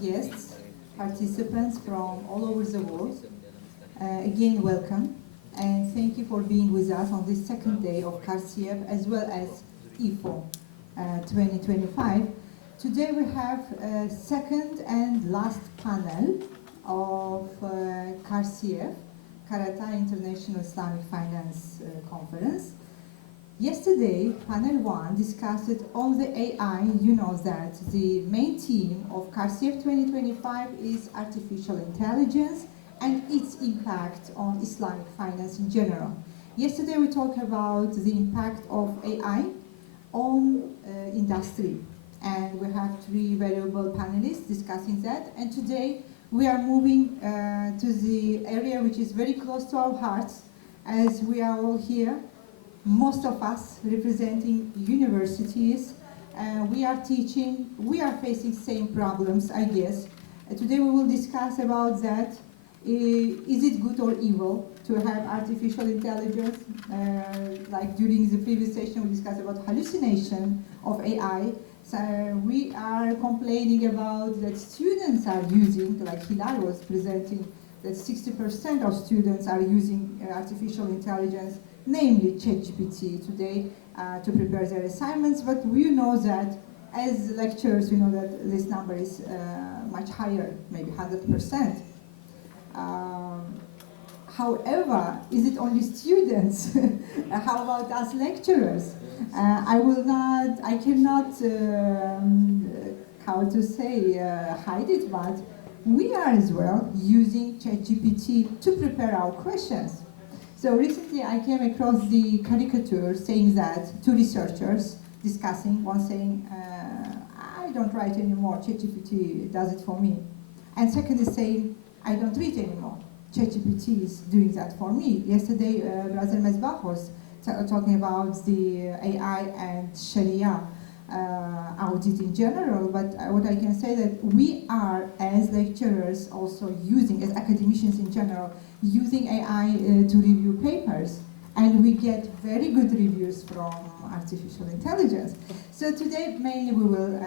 guests, participants from all over the world. Again, welcome, and thank you for being with us on this second day of KARCIEF as well as IFO 2025. Today we have a second and last panel of KARCIEF, Karatay International Islamic Finance Conference. Yesterday, panel 1 discussed all the AI. You know that the main theme of KARCIEF 2025 is artificial intelligence and its impact on Islamic finance in general. Yesterday we talked about the impact of AI on industry, and we have three valuable panelists discussing that. And today we are moving to the area which is very close to our hearts, as we are all here, most of us representing universities. We are teaching, we are facing same problems, I guess. Today we will discuss about that. Is it good or evil to have artificial intelligence? Like during the previous session we discussed about hallucination of AI. So we are complaining about that students are using, like Hilal was presenting, that 60% of students are using artificial intelligence, namely ChatGPT today, to prepare their assignments. But we know that as lecturers, we know that this number is much higher, maybe 100%. However, is it only students? How about us lecturers? I cannot, how to say, hide it, but we are as well using ChatGPT to prepare our questions. So recently I came across the caricature saying that two researchers discussing, one saying, I don't write anymore, ChatGPT does it for me. And second is saying, I don't read anymore, ChatGPT is doing that for me. Yesterday, Brother Mesbah was talking about the AI and Sharia audit in general, but what I can say that we are, as lecturers, also using, as academicians in general, using AI to review papers, and we get very good reviews from artificial intelligence. So today, mainly we will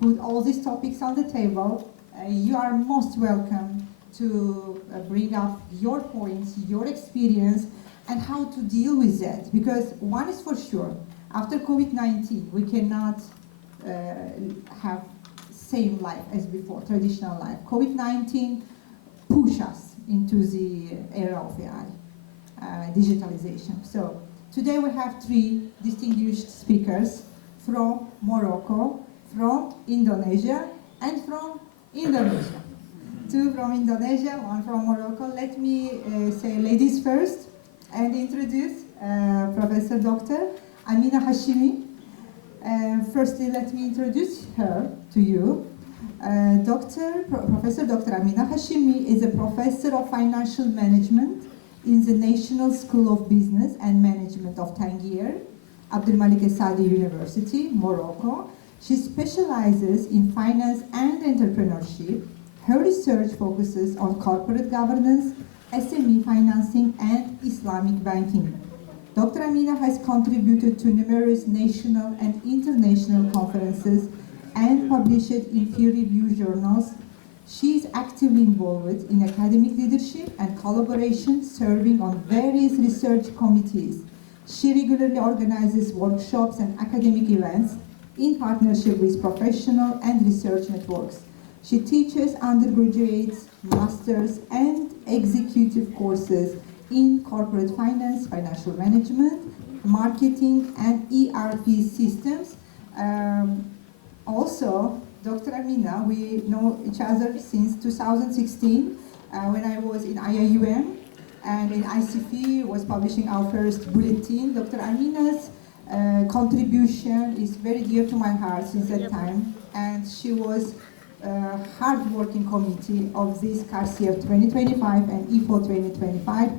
put all these topics on the table. You are most welcome to bring up your points, your experience, and how to deal with that. Because one is for sure, after COVID-19, we cannot have same life as before, traditional life. COVID-19 pushed us into the era of AI, digitalization. So today we have three distinguished speakers from Morocco, from Indonesia, and from Indonesia. Two from Indonesia, one from Morocco. Let me say ladies first and introduce Professor Dr. Amina Hashimi. Firstly, let me introduce her to you. Professor Dr. Amina Hashimi is a professor of financial management in the National School of Business and Management of Tangier, Abdulmalik Esadi University, Morocco. She specializes in finance and entrepreneurship. Her research focuses on corporate governance, SME financing, and Islamic banking. Dr. Amina has contributed to numerous national and international conferences and published in peer-reviewed journals. She is actively involved in academic leadership and collaboration, serving on various research committees. She regularly organizes workshops and academic events in partnership with professional and research networks. She teaches undergraduates, masters, and executive courses in corporate finance, financial management, marketing, and ERP systems. Also, Dr. Amina, we know each other since 2016 when I was in IIUM, and in ICF was publishing our first bulletin. Dr. Amina's contribution is very dear to my heart since that time, and she was hard-working committee of this KARCIEF 2025 and IFO 2025.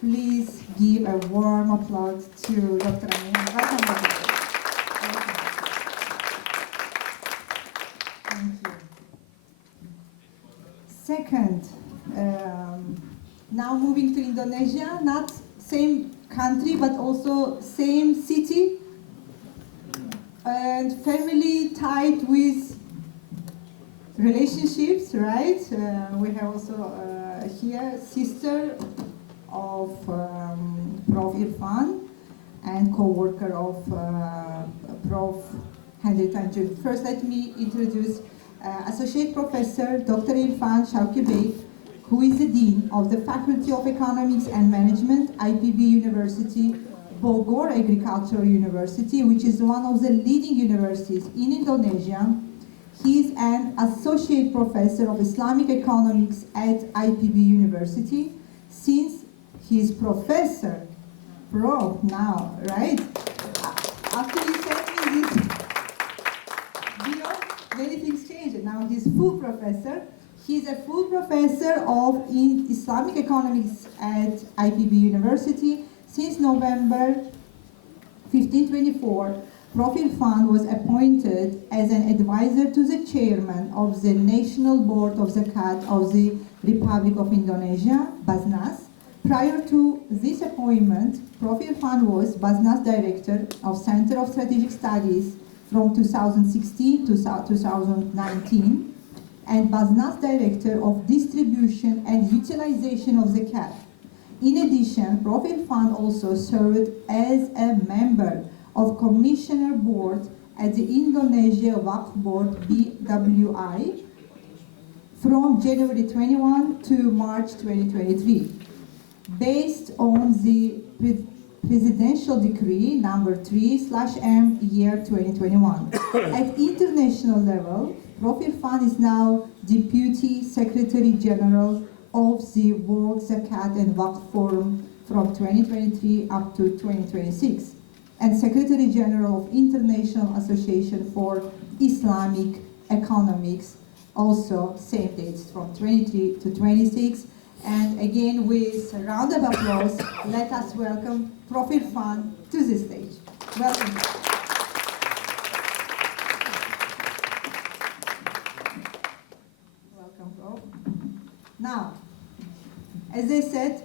Please give a warm applause to Dr. Amina. Welcome. Thank you. Second, now moving to Indonesia, not same country but also same city and family tied with relationships, right? We have also here sister of Prof Irfan and co-worker of Prof Hendri Tanjung. First, let me introduce Associate Professor Dr. Irfan Shauki Bey, who is the Dean of the Faculty of Economics and Management, IPB University, Bogor Agricultural University, which is one of the leading universities in Indonesia. He is an Associate Professor of Islamic Economics at IPB University. Since he is Professor, Prof now, right? After you sent me this, many things changed. Now he's full professor. He's a full professor of Islamic Economics at IPB University. Since November 1524, Prof Irfan was appointed as an advisor to the chairman of the National Board of Zakat of the Republic of Indonesia, Basnas. Prior to this appointment, Prof Irfan was Basnas Director of Center of Strategic Studies from 2016 to 2019, and Basnas Director of Distribution and Utilization of Zakat. In addition, Prof Irfan also served as a member of Commissioner Board at the Indonesia Waqf Board BWI from January 21 to March 2023. Based on the Presidential Decree number 3/M year 2021. At international level, Prof Irfan is now Deputy Secretary General of the World Zakat and Waqf Forum from 2023 up to 2026, and Secretary General of International Association for Islamic Economics, also same dates from 23 to 26. And again, with a round of applause, let us welcome Prof Irfan to the stage. Welcome. Welcome, Prof. Now, as I said,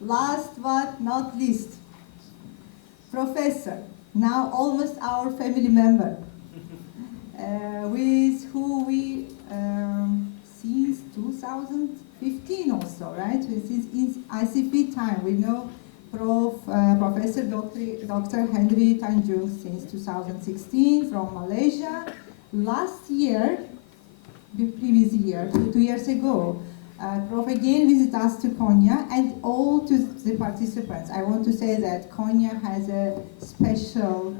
last but not least, Professor, now almost our family member, with who we, since 2015 also, right? Since ICP time, we know Professor Dr. Hendri Tanjung since 2016 from Malaysia. Last year, the previous year, 2 years ago, Prof again visited us to Konya, and all to the participants. I want to say that Konya has a special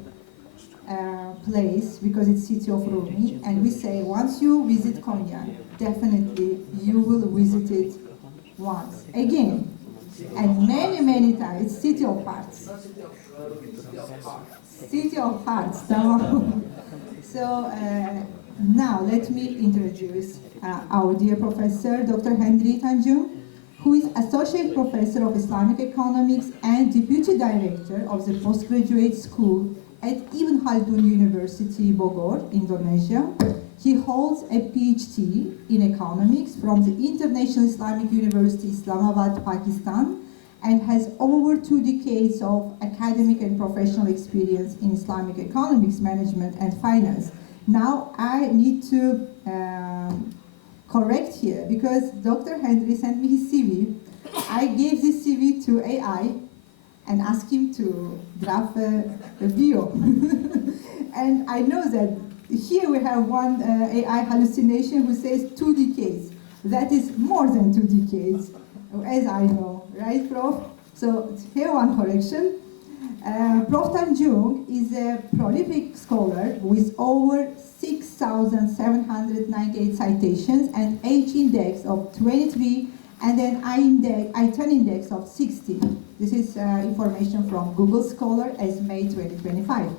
place because it's city of Rumi, and we say once you visit Konya, definitely you will visit it once again, and many times. It's city of hearts. City of hearts. So now let me introduce our dear Professor Dr. Hendri Tanjung, who is Associate Professor of Islamic Economics and Deputy Director of the Postgraduate School at Ibn Khaldun University, Bogor, Indonesia. He holds a PhD in Economics from the International Islamic University, Islamabad, Pakistan, and has over 2 decades of academic and professional experience in Islamic economics, management, and finance. Now I need to correct here, because Dr. Hendri sent me his CV. I gave this CV to AI and asked him to draft a bio. And I know that here we have one AI hallucination who says 2 decades. That is more than 2 decades, as I know, right, Prof? So here one correction. Prof Tanjung is a prolific scholar with over 6,798 citations and H index of 23 and an I10 index of 60. This is information from Google Scholar as May 2025.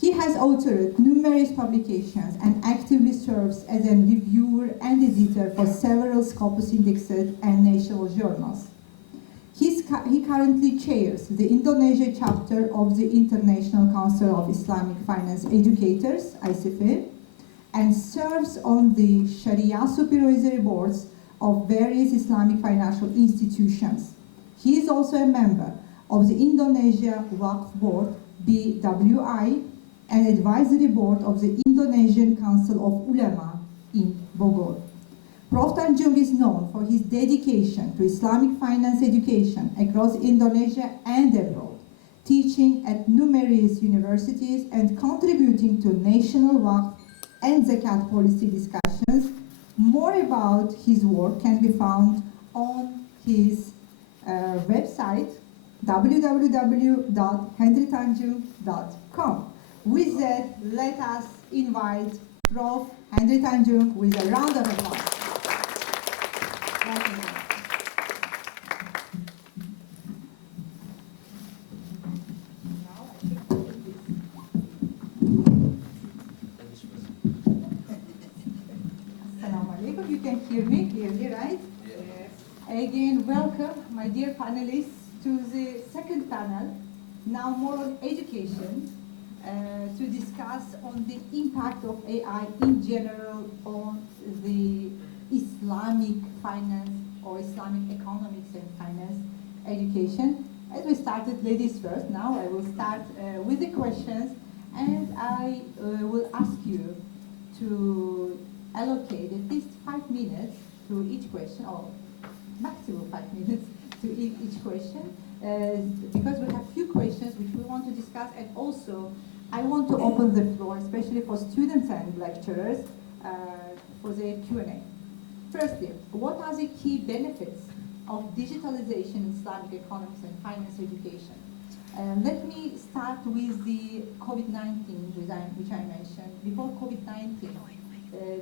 He has authored numerous publications and actively serves as a reviewer and editor for several Scopus indexes and national journals. He currently chairs the Indonesia chapter of the International Council of Islamic Finance Educators, ICF, and serves on the Sharia supervisory boards of various Islamic financial institutions. He is also a member of the Indonesia Waqf Board, BWI, and advisory board of the Indonesian Council of Ulama, in Bogor. Prof. Tanjung is known for his dedication to Islamic finance education across Indonesia and abroad, teaching at numerous universities and contributing to national waqf and zakat policy discussions. More about his work can be found on his website www.hendritanjung.com. With that, let us invite Prof. Hendri Tanjung with a round of applause. You can hear me clearly, right? Yes. Again, welcome, my dear panelists, to the second panel, now more on education, to discuss on the impact of AI in general on the Islamic finance or Islamic economics and finance education. As we started ladies first, now I will start with the questions, and I will ask you to allocate at least 5 minutes to each question, or maximum 5 minutes to each question, because we have few questions which we want to discuss, and also I want to open the floor, especially for students and lecturers, for the Q&A. Firstly, what are the key benefits of digitalization in Islamic economics and finance education? Let me start with the COVID-19, which I mentioned. Before COVID-19,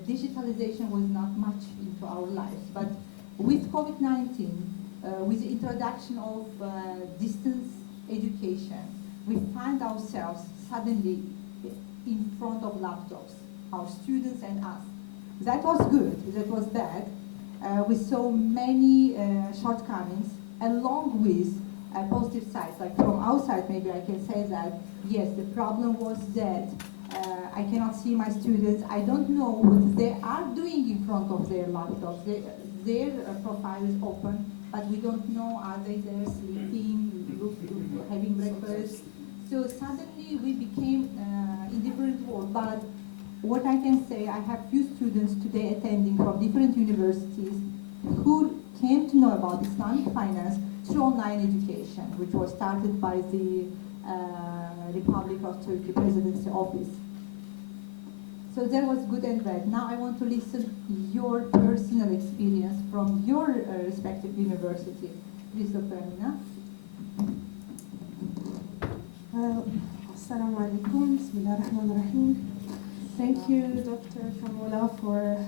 digitalization was not much into our lives, but with COVID-19, with the introduction of distance education, we find ourselves suddenly in front of laptops, our students and us. That was good, that was bad. We saw many shortcomings, along with positive sides. Like from our side, maybe I can say that, yes, the problem was that I cannot see my students. I don't know what they are doing in front of their laptops. Their profile is open, but we don't know, are they there sleeping, having breakfast. So suddenly we became in different world. But what I can say, I have few students today attending from different universities who came to know about Islamic finance through online education, which was started by the Republic of Turkey Presidency Office. So that was good and bad. Now I want to listen your personal experience from your respective university. Please, Dr. Amina. Assalamu alaikum. Bismillahirrahmanirrahim. Thank you, Dr. Kamola, for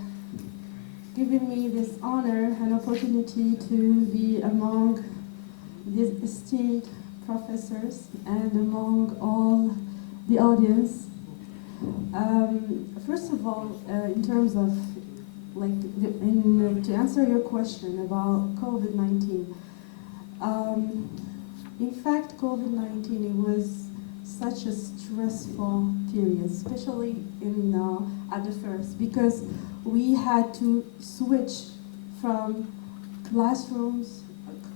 giving me this honor and opportunity to be among these esteemed professors and among all the audience. First of all, in terms of to answer your question about COVID-19, in fact, COVID-19, it was such a stressful period, especially at the first, because we had to switch from classrooms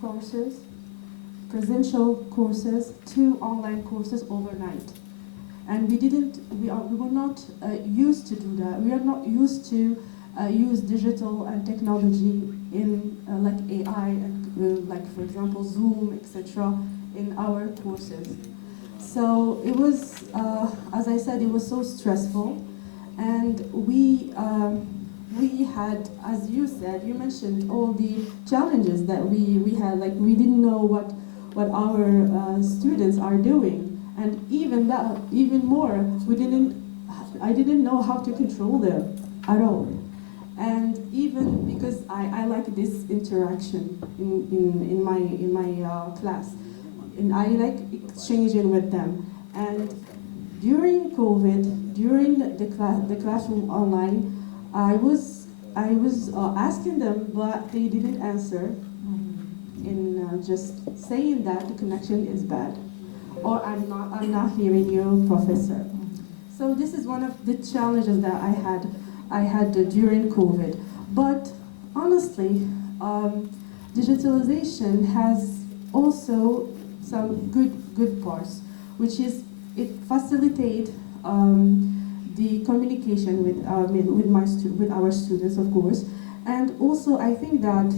courses, presential courses, to online courses overnight. And we were not used to do that. We are not used to use digital and technology in like AI and like, for example, Zoom, etc. in our courses. So it was, as I said, it was so stressful, and we had, as you said, you mentioned all the challenges that we had. Like, we didn't know what our students are doing, and even more, I didn't know how to control them at all. And even because I like this interaction in my class, and I like exchanging with them. And during COVID, during the classroom online, I was asking them, but they didn't answer. In just saying that the connection is bad, or I'm not hearing you, professor. So this is one of the challenges that I had during COVID. But honestly, digitalization has also some good parts, which is it facilitates the communication with our students, of course. And also, I think that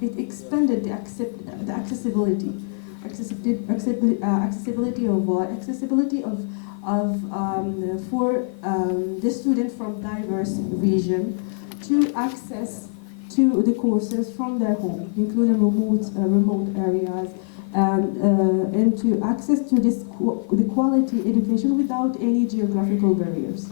it expanded the accessibility. Accessibility of what? Accessibility for the student from diverse region to access to the courses from their home, including remote areas, and to access to the quality education without any geographical barriers.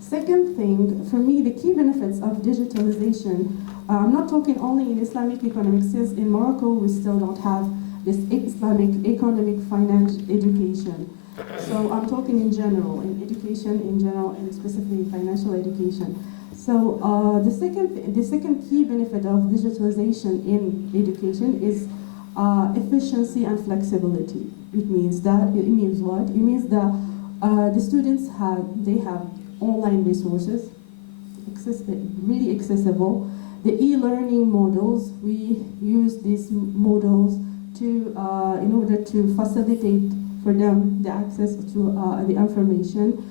Second thing, for me, the key benefits of digitalization, I'm not talking only in Islamic economics, since in Morocco we still don't have this Islamic economic finance education. So I'm talking in general, in education in general, and specifically financial education. So the second key benefit of digitalization in education is efficiency and flexibility. It means what? It means that the students have online resources, really accessible. The e-learning models, we use these models to in order to facilitate for them the access to the information.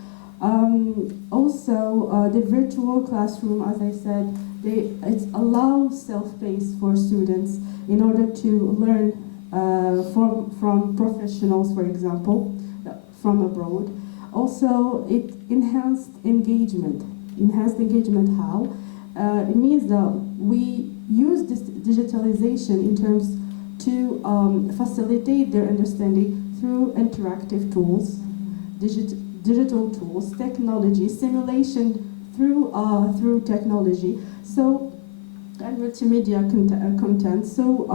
Also, the virtual classroom, as I said, it allows self-paced for students in order to learn from professionals, for example, from abroad. Also, it enhanced engagement. Enhanced engagement how? It means that we use this digitalization in terms to facilitate their understanding through interactive tools, digital tools, technology, simulation through technology. So, and multimedia content. So,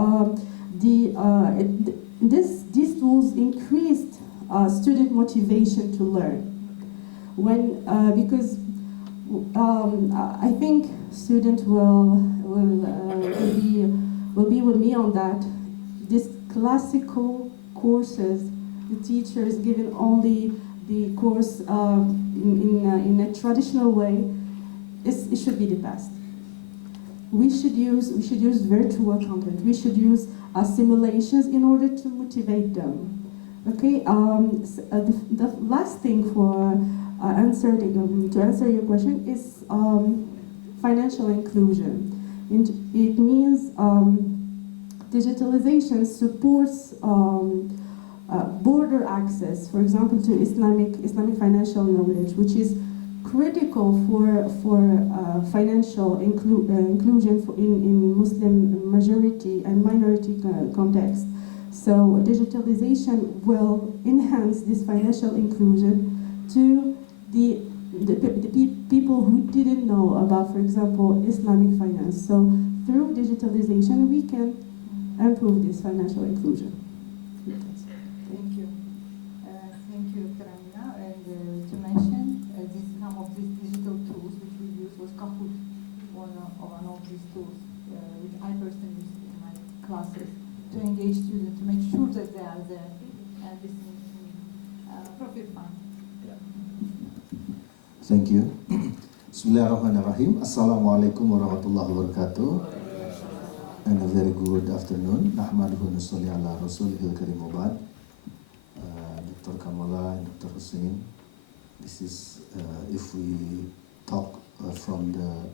these tools increased student motivation to learn. Because I think students will be with me on that. These classical courses, the teachers giving only the course in a traditional way, it should be the best. We should use virtual content. We should use simulations in order to motivate them. Okay. The last thing to answer your question is financial inclusion. It means digitalization supports border access, for example, to Islamic financial knowledge, which is critical for financial inclusion in Muslim majority and minority context. So digitalization will enhance this financial inclusion to the people who didn't know about, for example, Islamic finance. So through digitalization, we can improve this financial inclusion. Thank you. Thank you, Karamina. And to mention, some of these digital tools which we use was Khaldun, one of these tools, which I personally use in my classes to engage students, to make sure that they are there and listening to me. Prof. Irfan. Thank you. Bismillahirrahmanirrahim. Assalamualaikum warahmatullahi wabarakatuh. And a very good afternoon. Nahmaduhu nusalli ala rasulihil karim wabad. Dr. Kamola and Dr. Hussein. This is, if we talk from the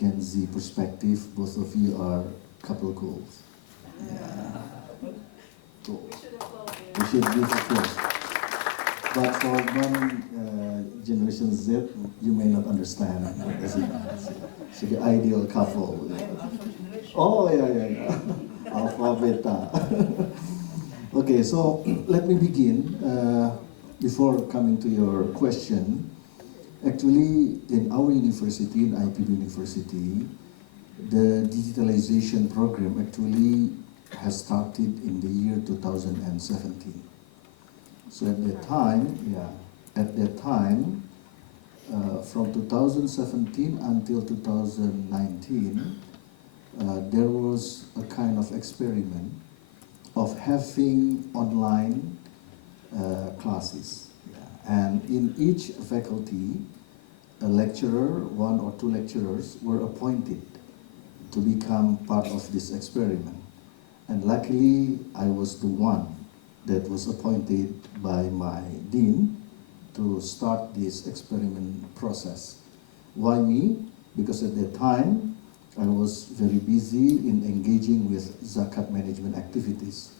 Gen Z perspective, both of you are couple goals. Yeah. Cool. We should give applause. But for non-Generation Z, you may not understand. So the ideal couple. Oh, yeah. Alpha, beta. Okay, so let me begin. Before coming to your question, actually in our university, in IPB University, the digitalization program actually has started in the year 2017. So at that time, from 2017 until 2019, there was a kind of experiment of having online classes. And in each faculty, a lecturer, one or two lecturers were appointed to become part of this experiment. And luckily, I was the one that was appointed by my dean to start this experiment process. Why me? Because at that time, I was very busy in engaging with zakat management activities.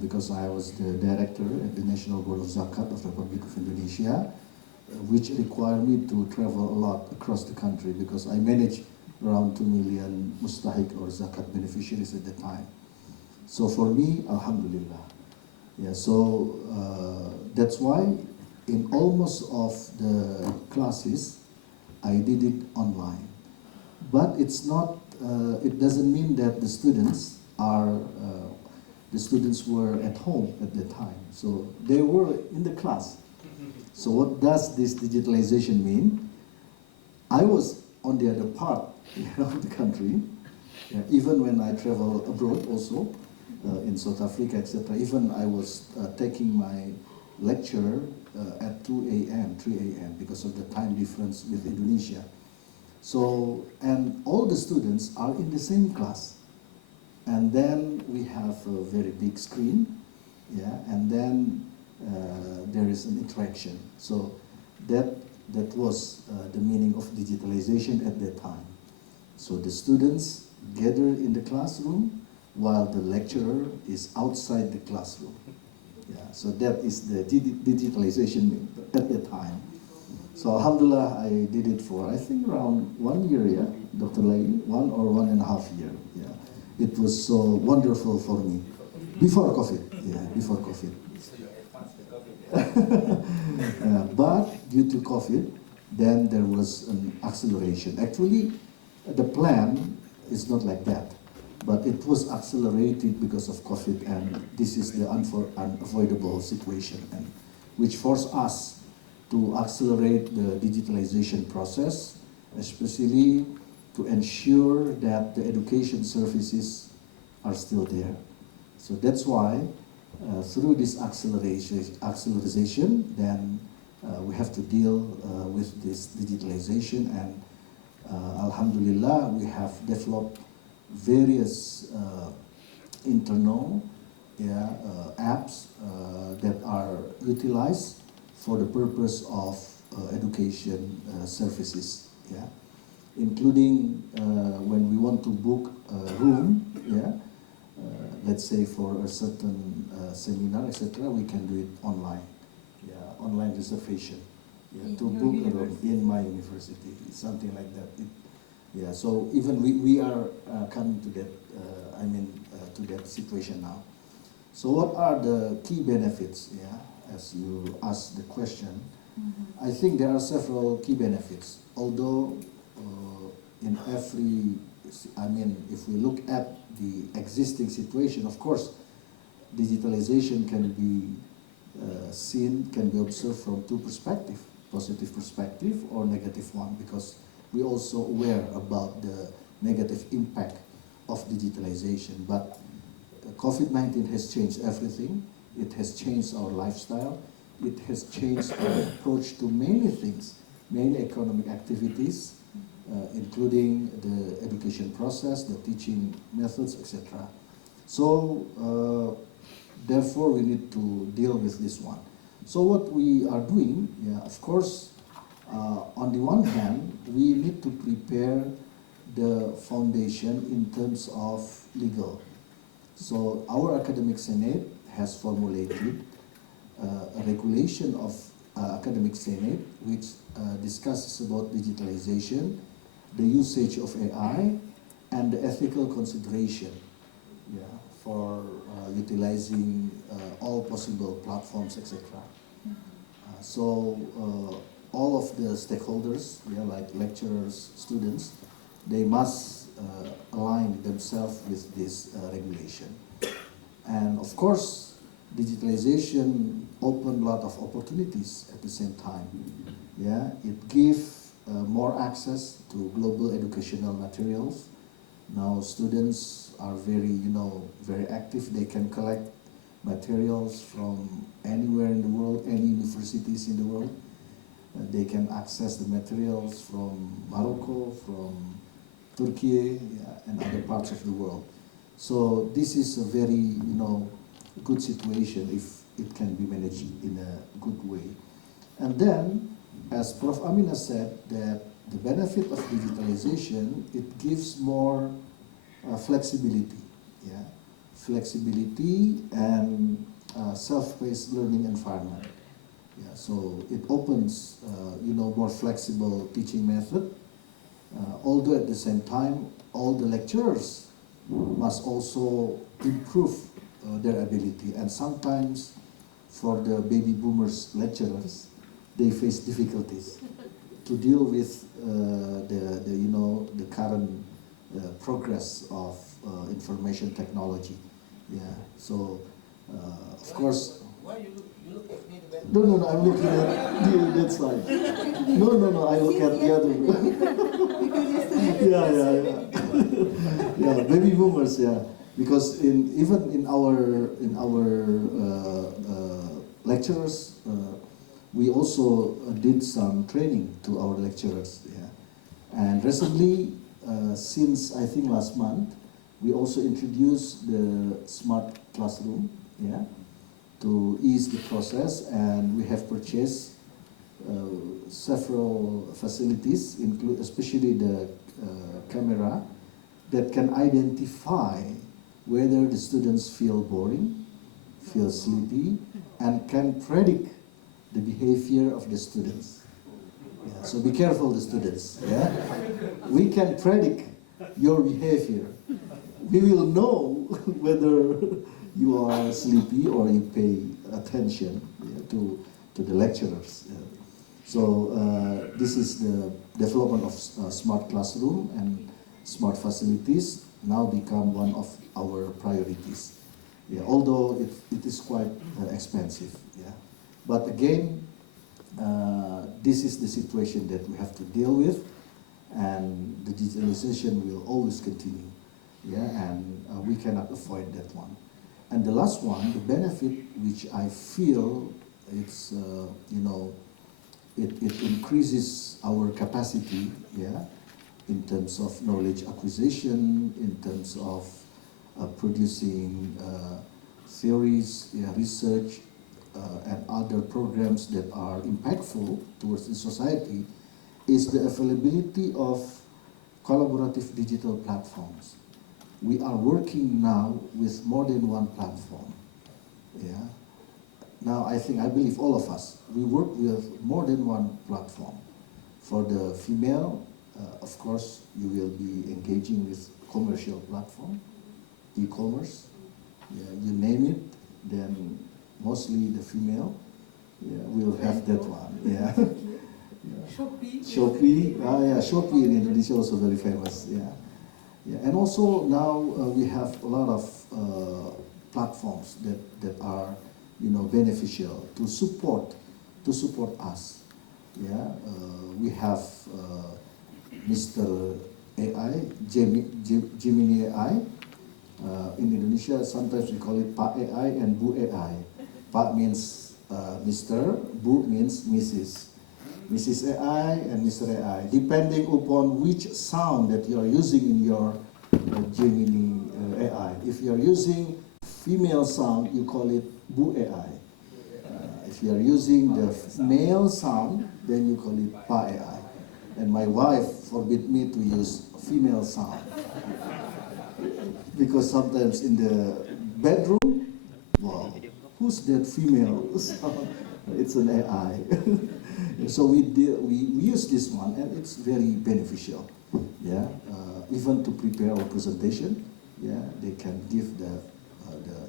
Because I was the director at the National Board of Zakat of the Republic of Indonesia, which required me to travel a lot across the country because I managed around 2 million mustahik or zakat beneficiaries at the time. So for me, alhamdulillah. Yeah, so that's why in almost of the classes, I did it online. But it's not, it doesn't mean that the students were at home at the time. So they were in the class. So what does this digitalization mean? I was on the other part of the country, even when I travel abroad also, in South Africa, etc. Even I was taking my lecture at 2 a.m., 3 a.m. because of the time difference with Indonesia. So, and all the students are in the same class. And then we have a very big screen, yeah, and then there is an interaction. So that was the meaning of digitalization at that time. So the students gather in the classroom while the lecturer is outside the classroom. Yeah, so that is the digitalization at that time. So alhamdulillah, I did it for I think around 1 year, yeah, Dr. Lai, 1 or 1.5 years. Yeah. It was so wonderful for me. Before COVID, yeah, before COVID. But due to COVID, then there was an acceleration. Actually, the plan is not like that, but it was accelerated because of COVID, and this is the unavoidable situation, and which forced us to accelerate the digitalization process, especially to ensure that the education services are still there. So that's why through this acceleration, then we have to deal with this digitalization, and alhamdulillah, we have developed various internal apps that are utilized for the purpose of education services, yeah, including when we want to book a room, yeah, let's say for a certain seminar, etc., we can do it online, yeah, online reservation, yeah, to book a room in my university, something like that. Yeah, so even we are coming to that, to that situation now. So what are the key benefits, yeah, as you asked the question? I think there are several key benefits, although in every, if we look at the existing situation, of course, digitalization can be seen, can be observed from two perspectives, positive perspective or negative one, because we also aware about the negative impact of digitalization. But COVID-19 has changed everything. It has changed our lifestyle. It has changed our approach to many things, many economic activities, including the education process, the teaching methods, etc. So, therefore, we need to deal with this one. So what we are doing, yeah, of course, on the one hand, we need to prepare the foundation in terms of legal. So our academic senate has formulated a regulation of academic senate which discusses about digitalization, the usage of AI, and the ethical consideration, yeah, for utilizing all possible platforms, etc. So all of the stakeholders, yeah, like lecturers, students, they must align themselves with this regulation. And of course, digitalization opened a lot of opportunities at the same time. Yeah, it gives more access to global educational materials. Now students are very active. They can collect materials from anywhere in the world, any universities in the world. They can access the materials from Morocco, from Turkey, yeah, and other parts of the world. So this is a very, good situation if it can be managed in a good way. And then, as Prof. Amina said, that the benefit of digitalization, it gives more flexibility, yeah, flexibility and self-paced learning environment. Yeah, so it opens, more flexible teaching method. Although at the same time, all the lecturers must also improve their ability. And sometimes, for the baby boomers lecturers, they face difficulties to deal with the current progress of information technology. Yeah. So, of course. Why you look at me the No, I'm looking at that side. No, I look at the other. Yeah, baby boomers, yeah. Because even in our lecturers, we also did some training to our lecturers, yeah. And recently, since I think last month, we also introduced the smart classroom, yeah, to ease the process, and we have purchased several facilities, especially the camera that can identify whether the students feel boring, feel sleepy, and can predict the behavior of the students. Yeah, so be careful, the students. Yeah, we can predict your behavior. We will know whether you are sleepy or you pay attention, yeah, to the lecturers. Yeah. So this is the development of smart classroom, and smart facilities now become one of our priorities. Yeah, although it is quite expensive. Yeah. But again, this is the situation that we have to deal with, and the digitalization will always continue. Yeah, and we cannot avoid that one. And the last one, the benefit which I feel it's it increases our capacity, yeah, in terms of knowledge acquisition, in terms of producing theories, yeah, research, and other programs that are impactful towards the society, is the availability of collaborative digital platforms. We are working now with more than one platform. Yeah. Now I believe all of us, we work with more than one platform. For the female, of course, you will be engaging with commercial platform, e-commerce, yeah, you name it, then mostly the female, yeah, will have that one. Yeah. Shopee, Shopee in Indonesia also very famous. Yeah. Yeah, and also now we have a lot of platforms that are, beneficial to support us. Yeah, we have Mr. AI, Gemini AI. In Indonesia, sometimes we call it Pak AI and Bu AI. Pak means Mr., Bu means Mrs. Mrs. AI and Mr. AI, depending upon which sound that you are using in your Gemini AI. If you are using female sound, you call it Bu AI. If you are using the male sound, then you call it Pa AI. And my wife forbid me to use female sound. Because sometimes in the bedroom, wow, who's that female sound? It's an AI. So we use this one, and it's very beneficial. Yeah, even to prepare our presentation, yeah, they can give the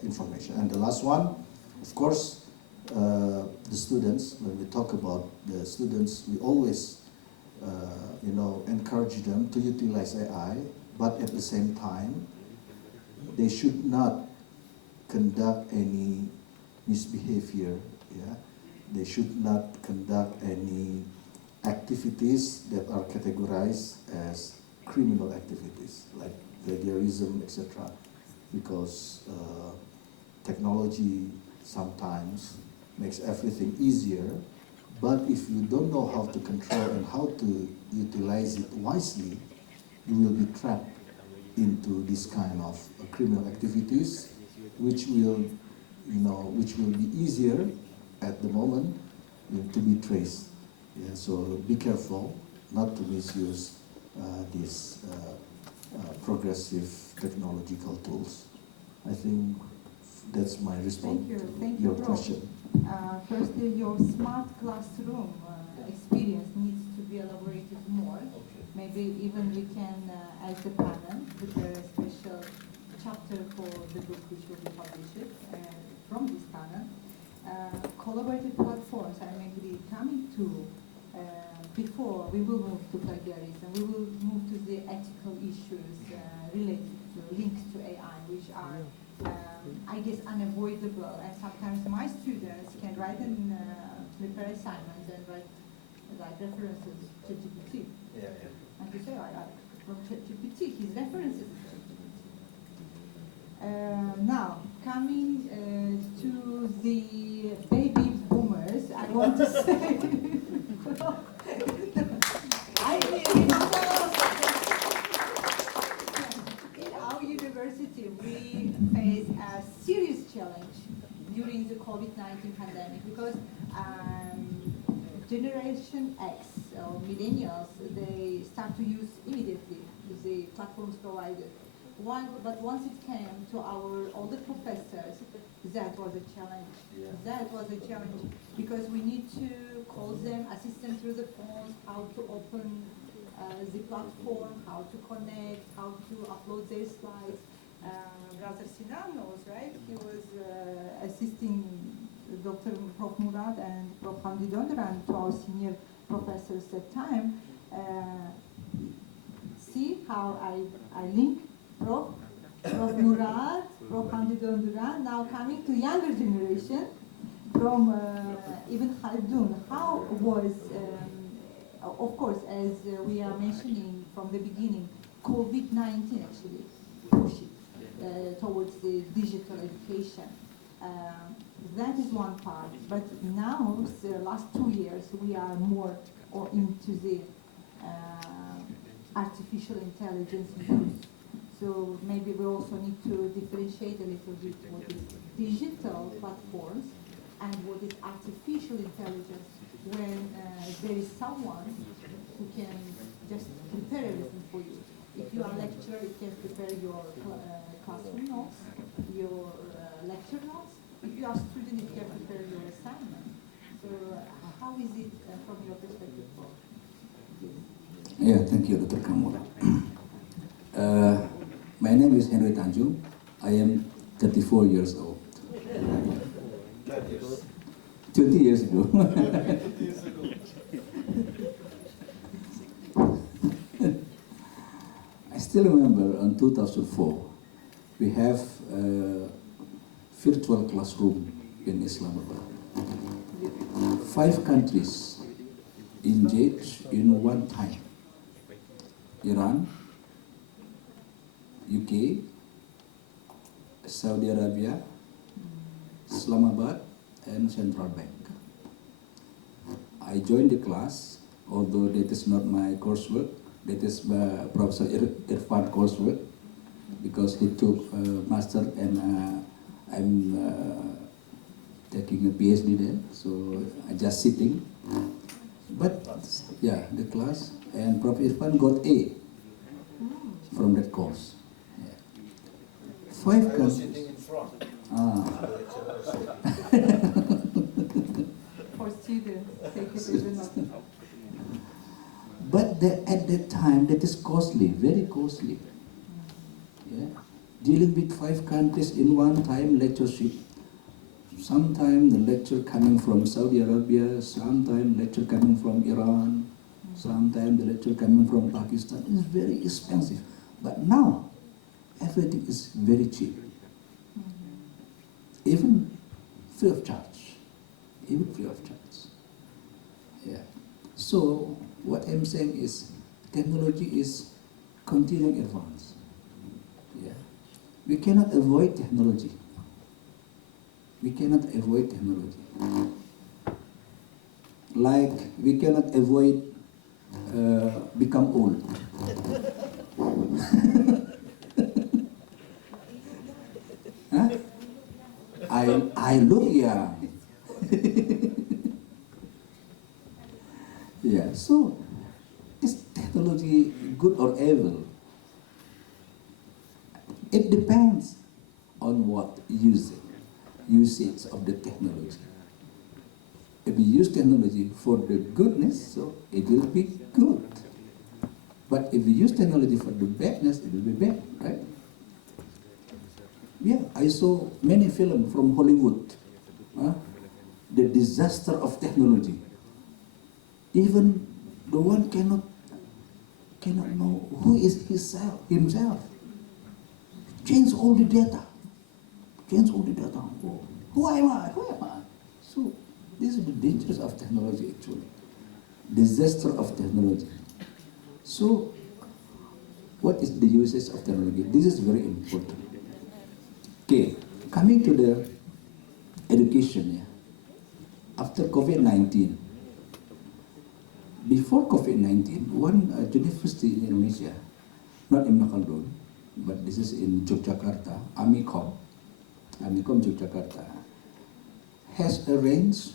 information. And the last one, of course, the students. When we talk about the students, we always, encourage them to utilize AI, but at the same time, they should not conduct any misbehavior. Yeah. They should not conduct any activities that are categorized as criminal activities, like plagiarism, etc. Because technology sometimes makes everything easier, but if you don't know how to control and how to utilize it wisely, you will be trapped into this kind of criminal activities, which will be easier at the moment, to be traced. Yeah, so be careful not to misuse these progressive technological tools. I think that's my response Thank you. to Thank your you, Prof. question. Firstly, your smart classroom experience needs to be elaborated more. Maybe even we can, as a panel, prepare a special chapter for the book which will be published from this panel. Collaborative platforms I may be coming to before we will move to plagiarism. We will move to the ethical issues related to links to AI, which are I guess unavoidable, and sometimes my students can write and prepare assignments and write like references to GPT. And you say, from GPT, his references to GPT. Now, coming to the baby boomers, I want to say, in our university, we face a serious challenge during the COVID-19 pandemic because Generation X or millennials, they start to use immediately the platforms provided. But once it came to our older professors, that was a challenge. Yeah. That was a challenge because we need to call them, assist them through the phones, how to open the platform, how to connect, how to upload their slides. Brother Sinan knows, right? He was assisting Dr. Prof. Murad and Prof. Hendri to our senior professors at that time. See how I link Prof. Murad, Prof. Hendri, now coming to younger generation from even Khaldun. How was, of course, as we are mentioning from the beginning, COVID-19 actually pushed towards the digital education. That is one part, but now, the last 2 years, we are more into the artificial intelligence use. So maybe we also need to differentiate a little bit what is digital platforms and what is artificial intelligence when there is someone who can just prepare everything for you. If you are a lecturer, it can prepare your classroom notes, your lecture notes. If you are a student, it can prepare your assignment. So how is it from your perspective? Yeah, thank you, Dr. Kamola. My name is Hendri Tanjung. I am 34 years old. 20 years ago. I still remember in 2004, we have a virtual classroom in Islamabad. 5 countries engaged in one time. Iran, UK, Saudi Arabia, Islamabad, and Central Bank. I joined the class, although that is not my coursework. That is Professor Irfan coursework, because he took master and I'm taking a PhD there, so I just sitting. But yeah, the class, and Prof. Irfan got A from that course. Yeah. 5 I was countries. sitting in front. For students, take it as a note. But at that time, that is costly, very costly. Yeah. Dealing with 5 countries in one time lectureship. Sometimes the lecture coming from Saudi Arabia, sometimes lecture coming from Iran, sometimes the lecture coming from Pakistan. It's very expensive. But now, everything is very cheap. Even free of charge. Even free of charge. Yeah. So, what I'm saying is, technology is continuing advance. Yeah. We cannot avoid technology. We cannot avoid technology. Like we cannot avoid become old. Huh? I look young. be good or evil. It depends on what usage of the technology. If you use technology for the goodness, so it will be good. But if you use technology for the badness, it will be bad, right? Yeah, I saw many films from Hollywood. The disaster of technology. Even the one cannot know who is himself. Change all the data. Oh, who am I? So this is the dangers of technology actually. Disaster of technology. So what is the usage of technology? This is very important. Okay, coming to the education, after COVID-19, before COVID-19, one university in Indonesia, not in Khaldun, but this is in Yogyakarta, Amikom Yogyakarta, has arranged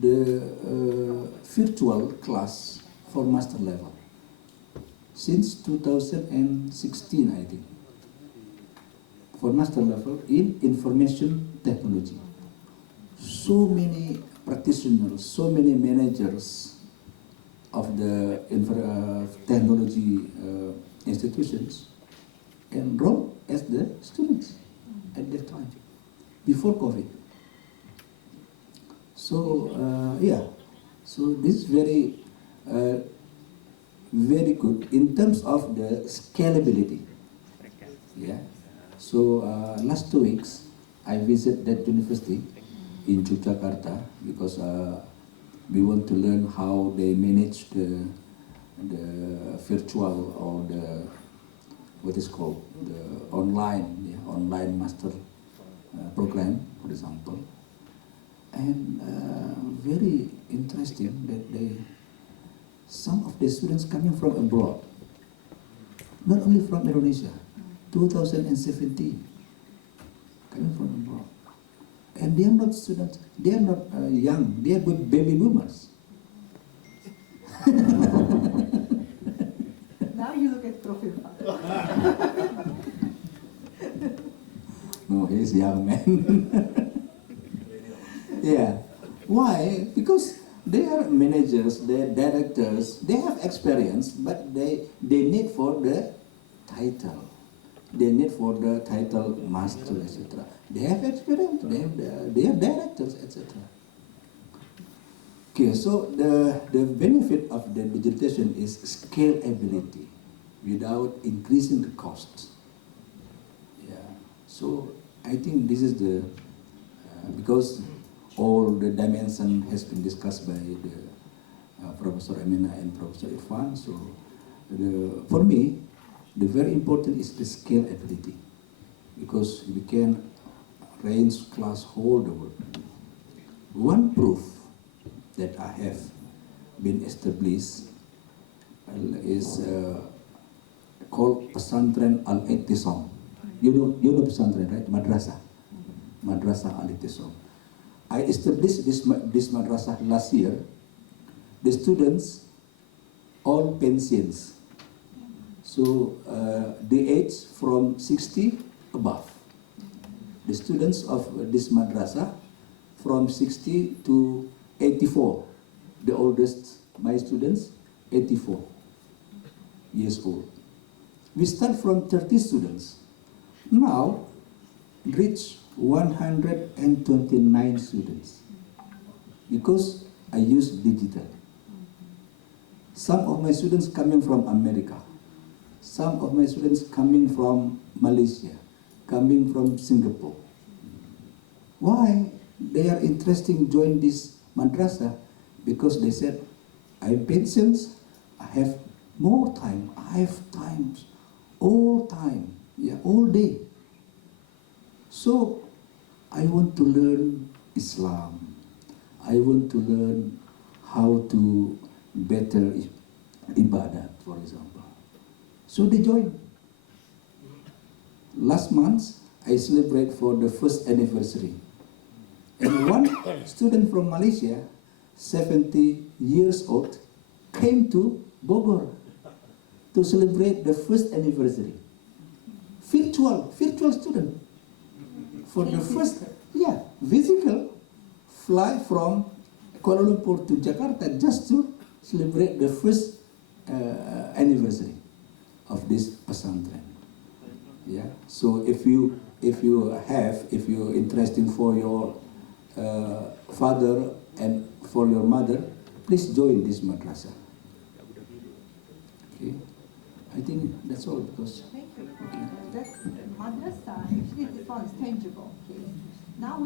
the virtual class for master level since 2016, I think, for master level in information technology. So many practitioners, so many managers of the technology institutions enrolled as the students at that time, before COVID. So so this is very good in terms of the scalability. Yeah. So last 2 weeks, I visited that university in Yogyakarta because we want to learn how they manage the virtual or the what is called the online master program, for example. And very interesting that some of the students coming from abroad, not only from Indonesia, 2017, coming from abroad. And they are not students, they are not young, they are good baby boomers. Now you look at Prof. No, he's young man. Yeah. Why? Because they are managers, they are directors, they have experience, but they need for the title. They need for the title master, etc. They have experience, they are directors, etc. Okay, so the benefit of the digitalization is scalability without increasing the cost. Yeah. So I think this is the because all the dimension has been discussed by the Professor Amina and Professor Irfan. So for me, the very important is the scalability, because we can arrange class whole the world. One proof that I have been established is called Pesantren Al-Iktisam. You know Pesantren, right? Madrasah Al-Iktisam. I established this madrasah last year. The students all pensions. So the age from 60 above. The students of this madrasah from 60 to 84. The oldest, my students, 84 years old. We start from 30 students. Now reach 129 students because I use digital. Some of my students coming from America, some of my students coming from Malaysia, coming from Singapore. Why they are interested in join this madrasah? Because they said, I have pensions, I have more time, I have times, all time, yeah, all day. So I want to learn Islam. I want to learn how to better ibadah, for example. So they join. Last month, I celebrate for the first anniversary. And one student from Malaysia, 70 years old, came to Bogor to celebrate the first anniversary. Virtual student. For the first, physical fly from Kuala Lumpur to Jakarta just to celebrate the first anniversary of this pesantren. Yeah. So if you're interested for your father and for your mother, please join this madrasah. Okay. I think that's all because. Thank you. That madrasa, actually this one is tangible. Okay. Now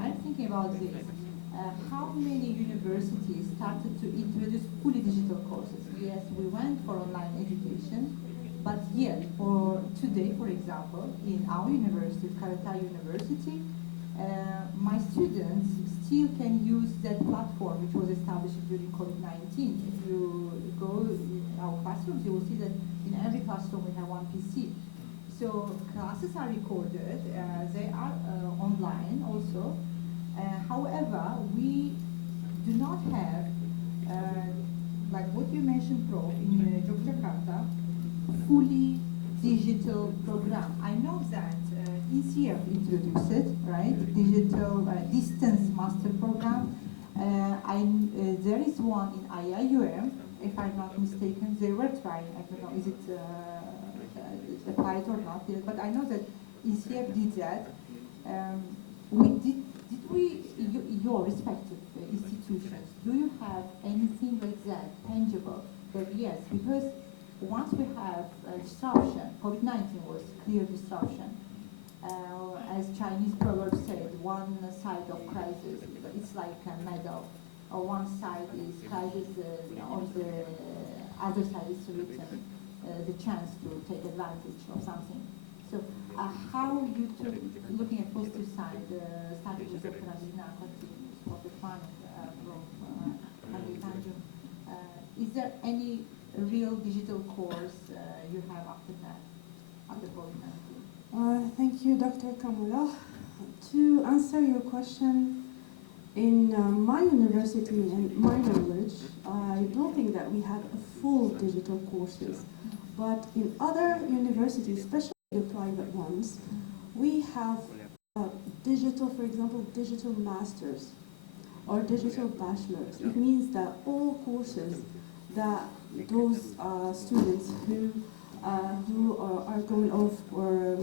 I'm thinking about this. How many universities started to introduce fully digital courses? Yes, we went for online education, but yet, for today, for example, in our university, Karatay University, my students still can use that platform which was established during COVID-19. If you go in our classrooms, you will see that in every classroom we have one PC. So classes are recorded, they are online also. However, we do not have, like what you mentioned, Prof, in Yogyakarta, fully digital program. I know that ECF introduced it, right? Digital distance master program. There is one in IIUM, if I'm not mistaken. They were trying. I don't know, is it applied or not? But I know that ECF did that. Your respective institutions, do you have anything like that, tangible, that yes, because once we have disruption, COVID-19 was clear disruption. As Chinese proverb said, one side of crisis, it's like a medal. Or one side is crisis, or the other side is written, the chance to take advantage of something. So how you took, looking at positive side, starting with Dr. Amina, Professor Konu from Tanjung, is there any real digital course you have after that, after COVID-19? Thank you, Dr. Kamola. To answer your question, in my university and my knowledge, I don't think that we have a full digital courses. But in other universities, especially the private ones, we have digital, for example, digital masters or digital bachelors. It means that all courses that those students who are going off or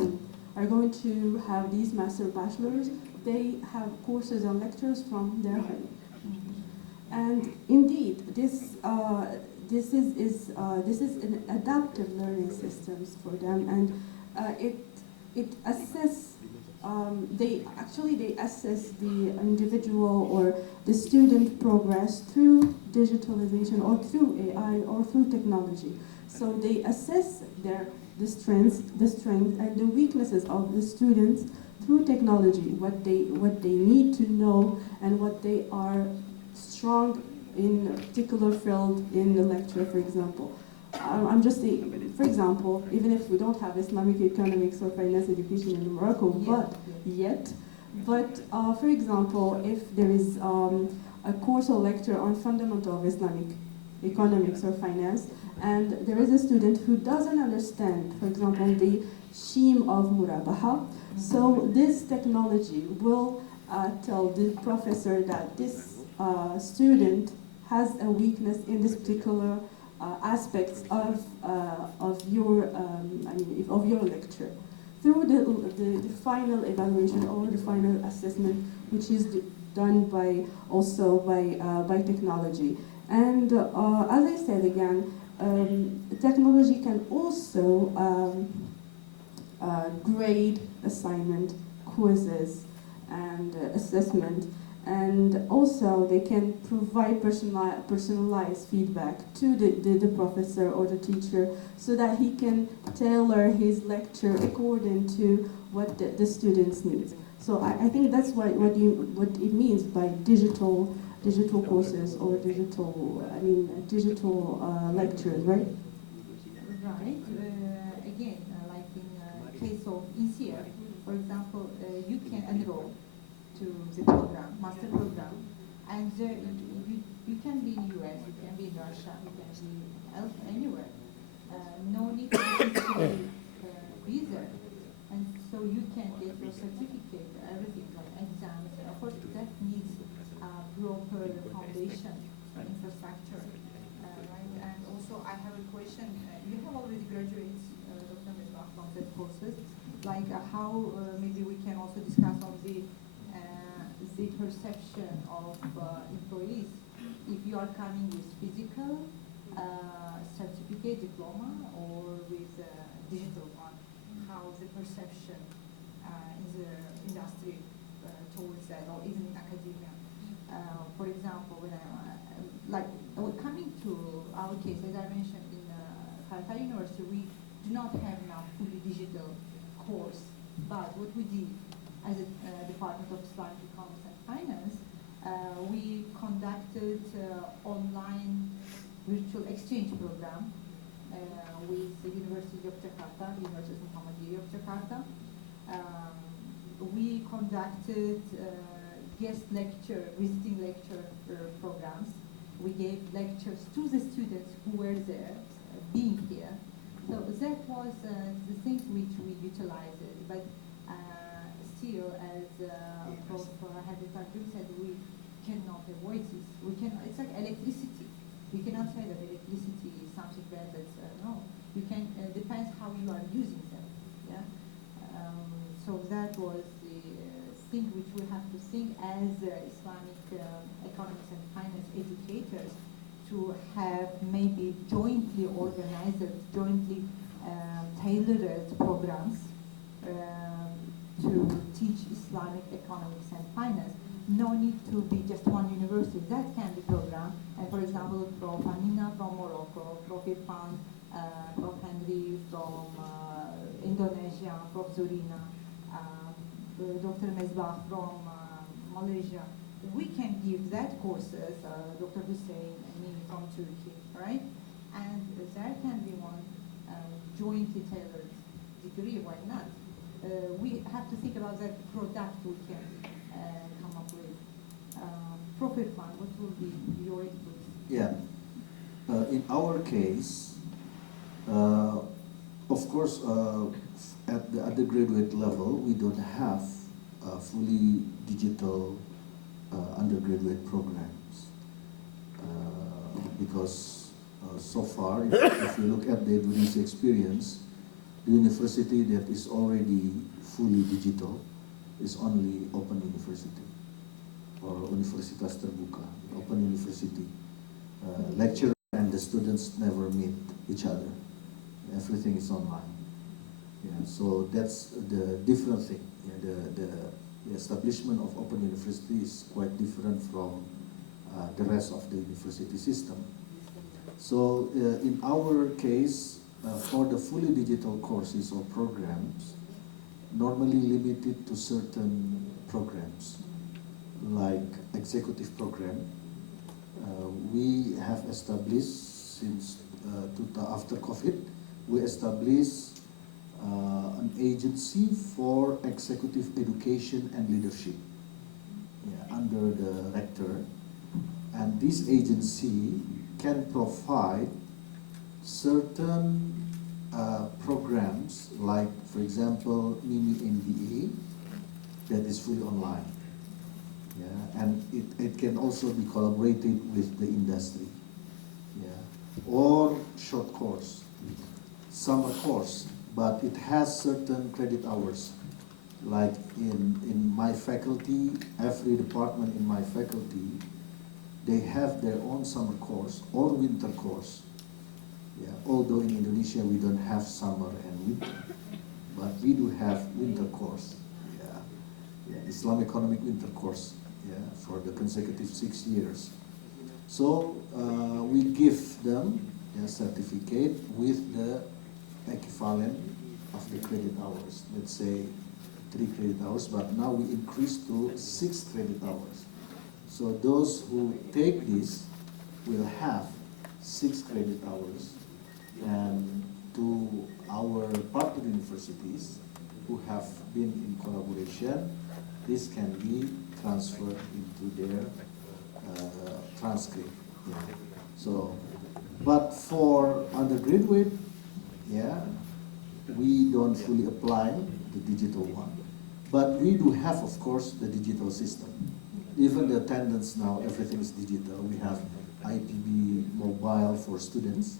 are going to have these master bachelors, they have courses and lectures from their home. And indeed, this is an adaptive learning systems for them, and it assess they assess the individual or the student progress through digitalization or through AI or through technology. So they assess the strengths and the weaknesses of the students through technology, what they need to know and what they are strong in a particular field in the lecture, for example. I'm just saying, for example, even if we don't have Islamic economics or finance education in Morocco, but for example, if there is a course or lecture on fundamental of Islamic economics or finance, and there is a student who doesn't understand, for example, the scheme of murabaha, so this technology will tell the professor that this student has a weakness in this particular aspects of your lecture through the final evaluation or the final assessment, which is done by technology. And as I said again, technology can also grade assignment, quizzes, and assessment. And also they can provide personalized feedback to the professor or the teacher so that he can tailor his lecture according to what the students need. So I think that's what it means by digital courses or digital lectures, right? Right. Again, like in case of ECF, for example, you can enroll to the program, master program, and you can be in US, you can be in Russia, you can be anywhere. foundation infrastructure, right? And also I have a question. You have already graduated, Dr. Mesbah, from that courses. Like how maybe we can also discuss on the perception of employees. If you are coming with physical certificate diploma or with digital one, how the perception in the industry towards that, or even in academia. For example, when coming to our case, as I mentioned, in Karatay University, we do not have now fully digital course, but what we did as a Department of Islamic Economics and Finance, we conducted online virtual exchange program with the University of Jakarta, University of Muhammadiyah of Jakarta. We conducted guest lecture, visiting lecture programs. We gave lectures to the students who were there, being here. So that was the things which we utilized, but still, as Prof. Hendri said, we cannot avoid this. We can. It's like electricity. We cannot say that electricity is something bad. That's no. You can. Depends how you are using them. Yeah. So that was the thing which we have to think as Islamic economics and finance educators, to have maybe jointly organized, jointly tailored programs to teach Islamic economics and finance. No need to be just one university. That can be program. And for example, Prof. Amina from Morocco, Prof. Irfan, Prof. Hendri from Indonesia, Prof. Zorina, Dr. Mesbah from Malaysia. We can give that courses, Dr. Hussein, me from Turkey, right? And there can be one jointly tailored degree, why not? We have to think about that product we can come up with. Prof. Irfan, what will be your input? Yeah. In our case, of course, at the undergraduate level, we don't have fully digital undergraduate programs because so far, if you look at the Indonesia experience, the university that is already fully digital is only Open University or Universitas Terbuka, Open University. Lecturer and the students never meet each other. Everything is online. Yeah, so that's the different thing. Yeah, the establishment of Open University is quite different from the rest of the university system. So in our case, for the fully digital courses or programs, normally limited to certain programs, like executive program. We have established since after COVID, we established an agency for executive education and leadership, yeah, under the rector, and this agency can provide certain programs, like for example mini MBA that is fully online, yeah, and it can also be collaborated with the industry, yeah, or short course, summer course, but it has certain credit hours. Like in my faculty, every department in my faculty, they have their own summer course or winter course. Yeah, although in Indonesia we don't have summer and winter, but we do have winter course. Yeah, yeah, Islam Economic Winter Course. Yeah, for the consecutive 6 years. So we give them a certificate with the equivalent of the credit hours. Let's say 3 credit hours, but now we increase to 6 credit hours. So those who take this will have 6 credit hours, and to our partner universities who have been in collaboration, this can be transferred into their transcript. Yeah. So, but for undergraduate, yeah, we don't fully apply the digital one, but we do have, of course, the digital system. Even the attendance now, everything is digital. We have IPB mobile for students.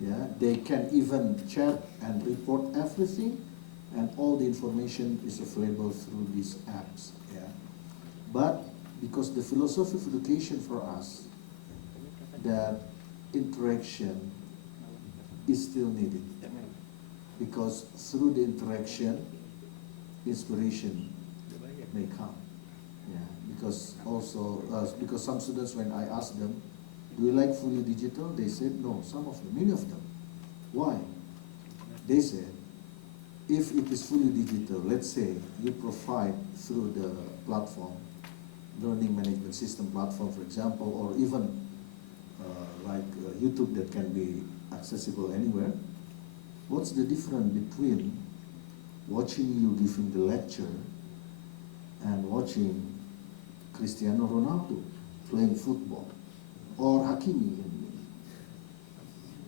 Yeah, they can even chat and report everything, and all the information is available through these apps. Yeah, but because the philosophy of education for us, that interaction is still needed, because through the interaction, inspiration may come. Yeah, because also because some students, when I ask them, do you like fully digital? They said no. Some of them, many of them. Why? They said, if it is fully digital, let's say you provide through the platform, learning management system platform, for example, or even YouTube that can be accessible anywhere. What's the difference between watching you giving the lecture and watching Cristiano Ronaldo playing football, or Hakimi,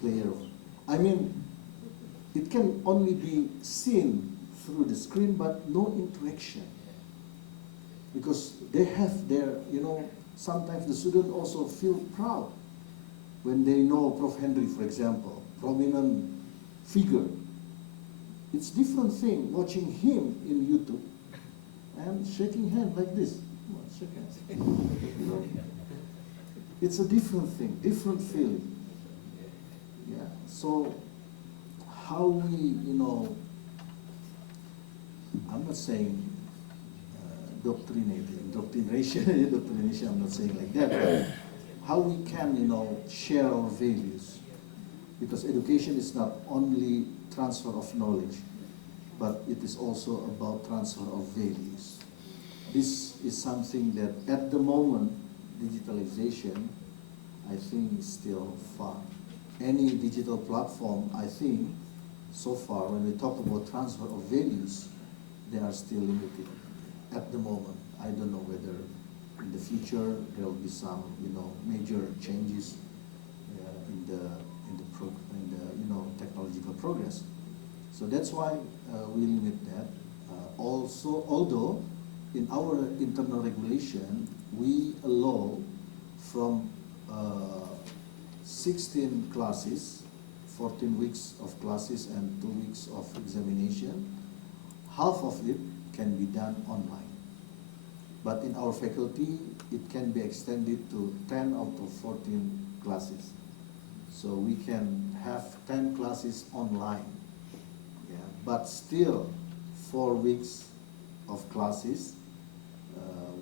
player? I mean, it can only be seen through the screen, but no interaction. Because they have their, sometimes the student also feel proud when they know Prof. Hendri, for example, prominent figure. It's different thing watching him in YouTube and shaking hand like this. Come on, shake hands. It's a different thing, different feeling. Yeah. So how we, I'm not saying indoctrination, I'm not saying like that, but how we can, share our values. Because education is not only transfer of knowledge, but it is also about transfer of values. This is something that at the moment, digitalization, I think is still far. Any digital platform, I think, so far, when we talk about transfer of values, they are still limited at the moment. I don't know whether in the future there will be some, major changes in the technological progress. So that's why we limit that. Also, although in our internal regulation we allow from 16 classes, 14 weeks of classes and 2 weeks of examination, half of it can be done online. But in our faculty, it can be extended to 10 out of 14 classes. So we can have 10 classes online. Yeah, but still 4 weeks of classes,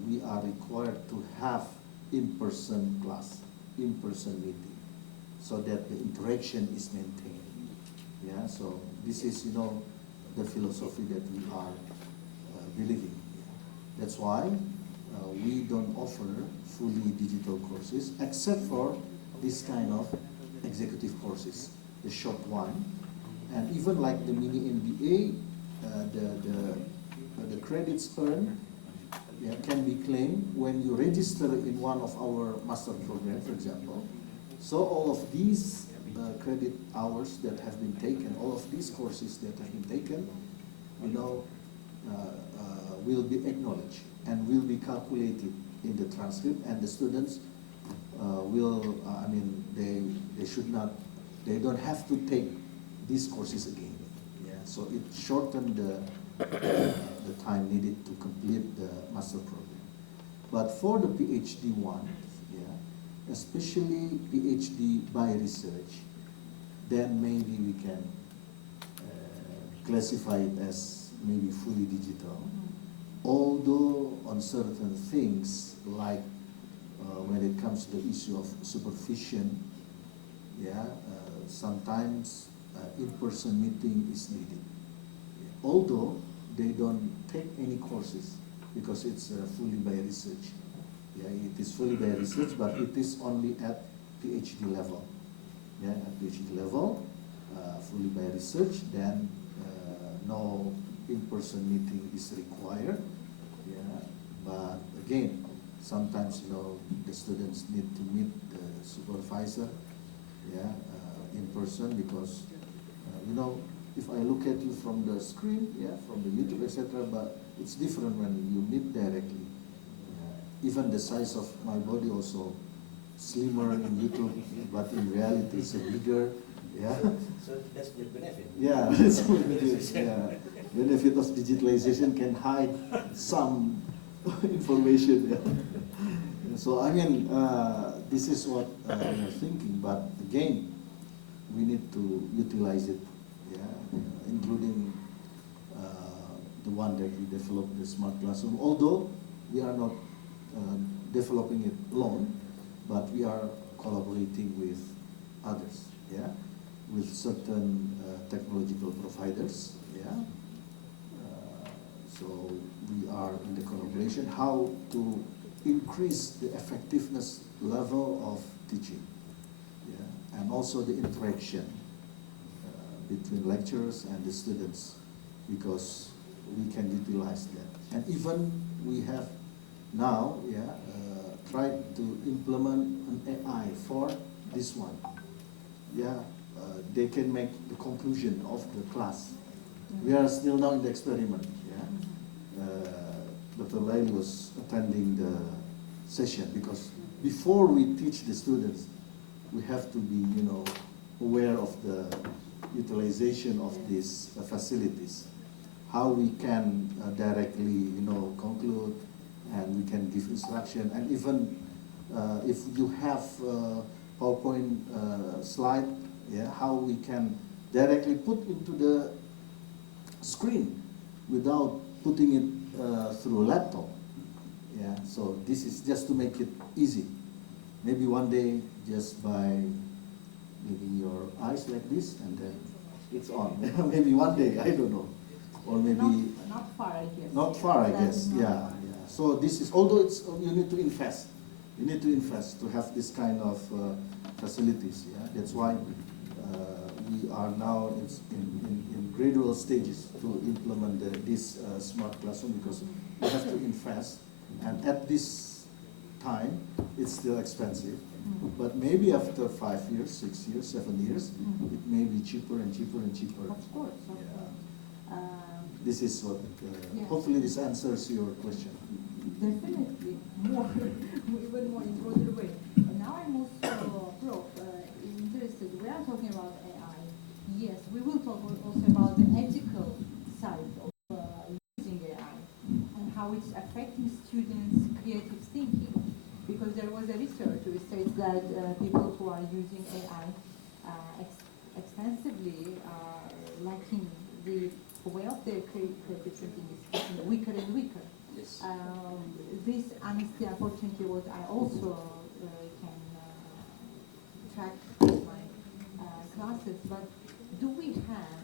we are required to have in-person class, in-person meeting, so that the interaction is maintained. Yeah, so this is, the philosophy that we are believing. That's why we don't offer fully digital courses, except for this kind of executive courses, the short one, and even like the mini MBA, the credits earned can be claimed when you register in one of our master programs, for example. So all of these credit hours that have been taken, all of these courses that have been taken, will be acknowledged and will be calculated in the transcript, and the students will, they don't have to take these courses again. Yeah, so it shortened the time needed to complete the master program. But for the PhD one, especially PhD by research, then maybe we can classify it as maybe fully digital. Although on certain things, like when it comes to the issue of supervision, sometimes in-person meeting is needed. Although they don't take any courses because it's fully by research. Yeah, it is fully by research, but it is only at PhD level. Yeah, at PhD level, fully by research, then no in-person meeting is required. Yeah, but again, sometimes the students need to meet the supervisor, in person, because if I look at you from the screen, from the YouTube, etc., but it's different when you meet directly. even the size of my body also slimmer in YouTube, but in reality it's bigger. Yeah. So that's the benefit. Yeah, that's the benefit. Yeah. Benefit of digitalization can hide some information. Yeah. So I mean, this is what we are thinking. But again, we need to utilize it. Yeah, including the one that we developed, the smart classroom. Although we are not developing it alone, but we are collaborating with others. Yeah, with certain technological providers. Yeah. So we are in the collaboration how to increase the effectiveness level of teaching, yeah, and also the interaction between lecturers and the students, because we can utilize that. And even we have now, yeah, tried to implement an AI for this one. Yeah, they can make the conclusion of the class. We are still now in the experiment. Yeah, Dr. Laili was attending the session, because before we teach the students, we have to be, you know, aware of the utilization of these facilities, how we can directly, you know, conclude, and we can give instruction, and even if you have PowerPoint slide, yeah, how we can directly put into the screen without putting it through a laptop. Yeah, so this is just to make it easy. Maybe one day, just by making your eyes like this, and then it's on. Maybe one day, I don't know, or maybe Not far, I guess. not far, I That's guess. not Yeah, far. yeah. So this is, although it's, you need to invest. You need to invest to have this kind of facilities. Yeah, that's why we are now in gradual stages to implement this smart classroom, because we have to invest, and at this time it's still expensive. But maybe after 5 years, 6 years, 7 years, it may be cheaper and cheaper and cheaper. Of course. Of Yeah. course. This is what, Yeah. hopefully this answers your question. Definitely more, even more in broader way. And now I'm also, Prof, interested. We are talking about AI. Yes, we will talk also about the ethical side of using AI and how it's affecting students' creative thinking. Because there was a research which states that people who are using AI extensively are lacking the way of their creative thinking is getting weaker and weaker. Yes. This honesty, unfortunately, what I also can track in my classes. But do we have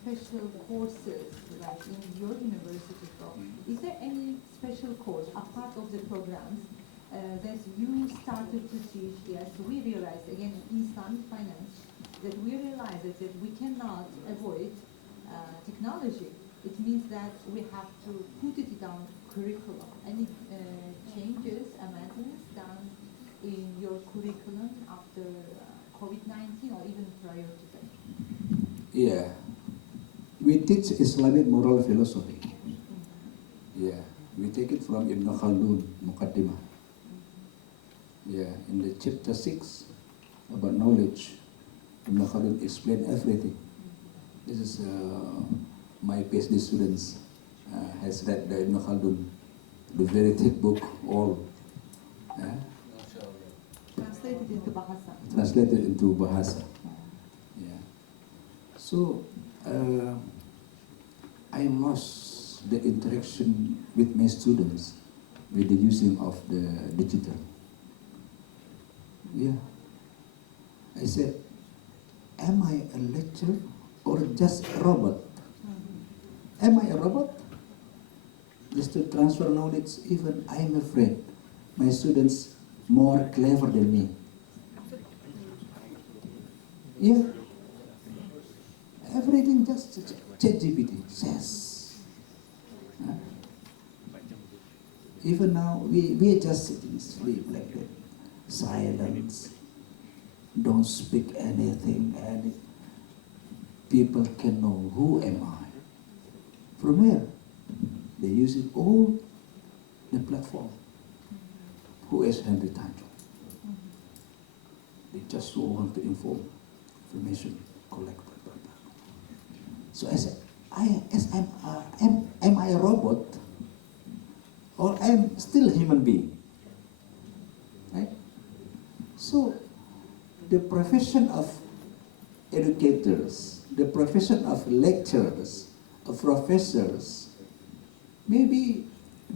special courses, like in your university, Prof? Is there any special course, a part of the programs that you started to teach? Yes, we realized again in Islamic finance that we realized that we cannot avoid technology. It means that we have to put it down curriculum. Any changes, amendments done in your curriculum after COVID-19 or even prior to that? Yeah. We teach Islamic moral philosophy. Yeah. We take it from Ibn Khaldun, Muqaddimah. Yeah. In the chapter 6 about knowledge, Ibn Khaldun explained everything. This is my PhD students has read the Ibn Khaldun, the very thick book, all Translated into Bahasa. translated into Bahasa. Yeah. So I lost the interaction with my students with the using of the digital. Yeah. I said, am I a lecturer or just a robot? Am I a robot? Just to transfer knowledge, even I am afraid my students more clever than me. Yeah. Everything just ChatGPT says. Huh? Even now, we are just sitting sleep like that. Silence. Don't speak anything, and people can know who am I. From where? They use it all the platform. who is Hendri Tanjung? They just so want to inform, information, collect, blah, blah, blah. So I said, am I a robot? Or I'm still a human being? Right? So the profession of educators, the profession of lecturers, of professors, maybe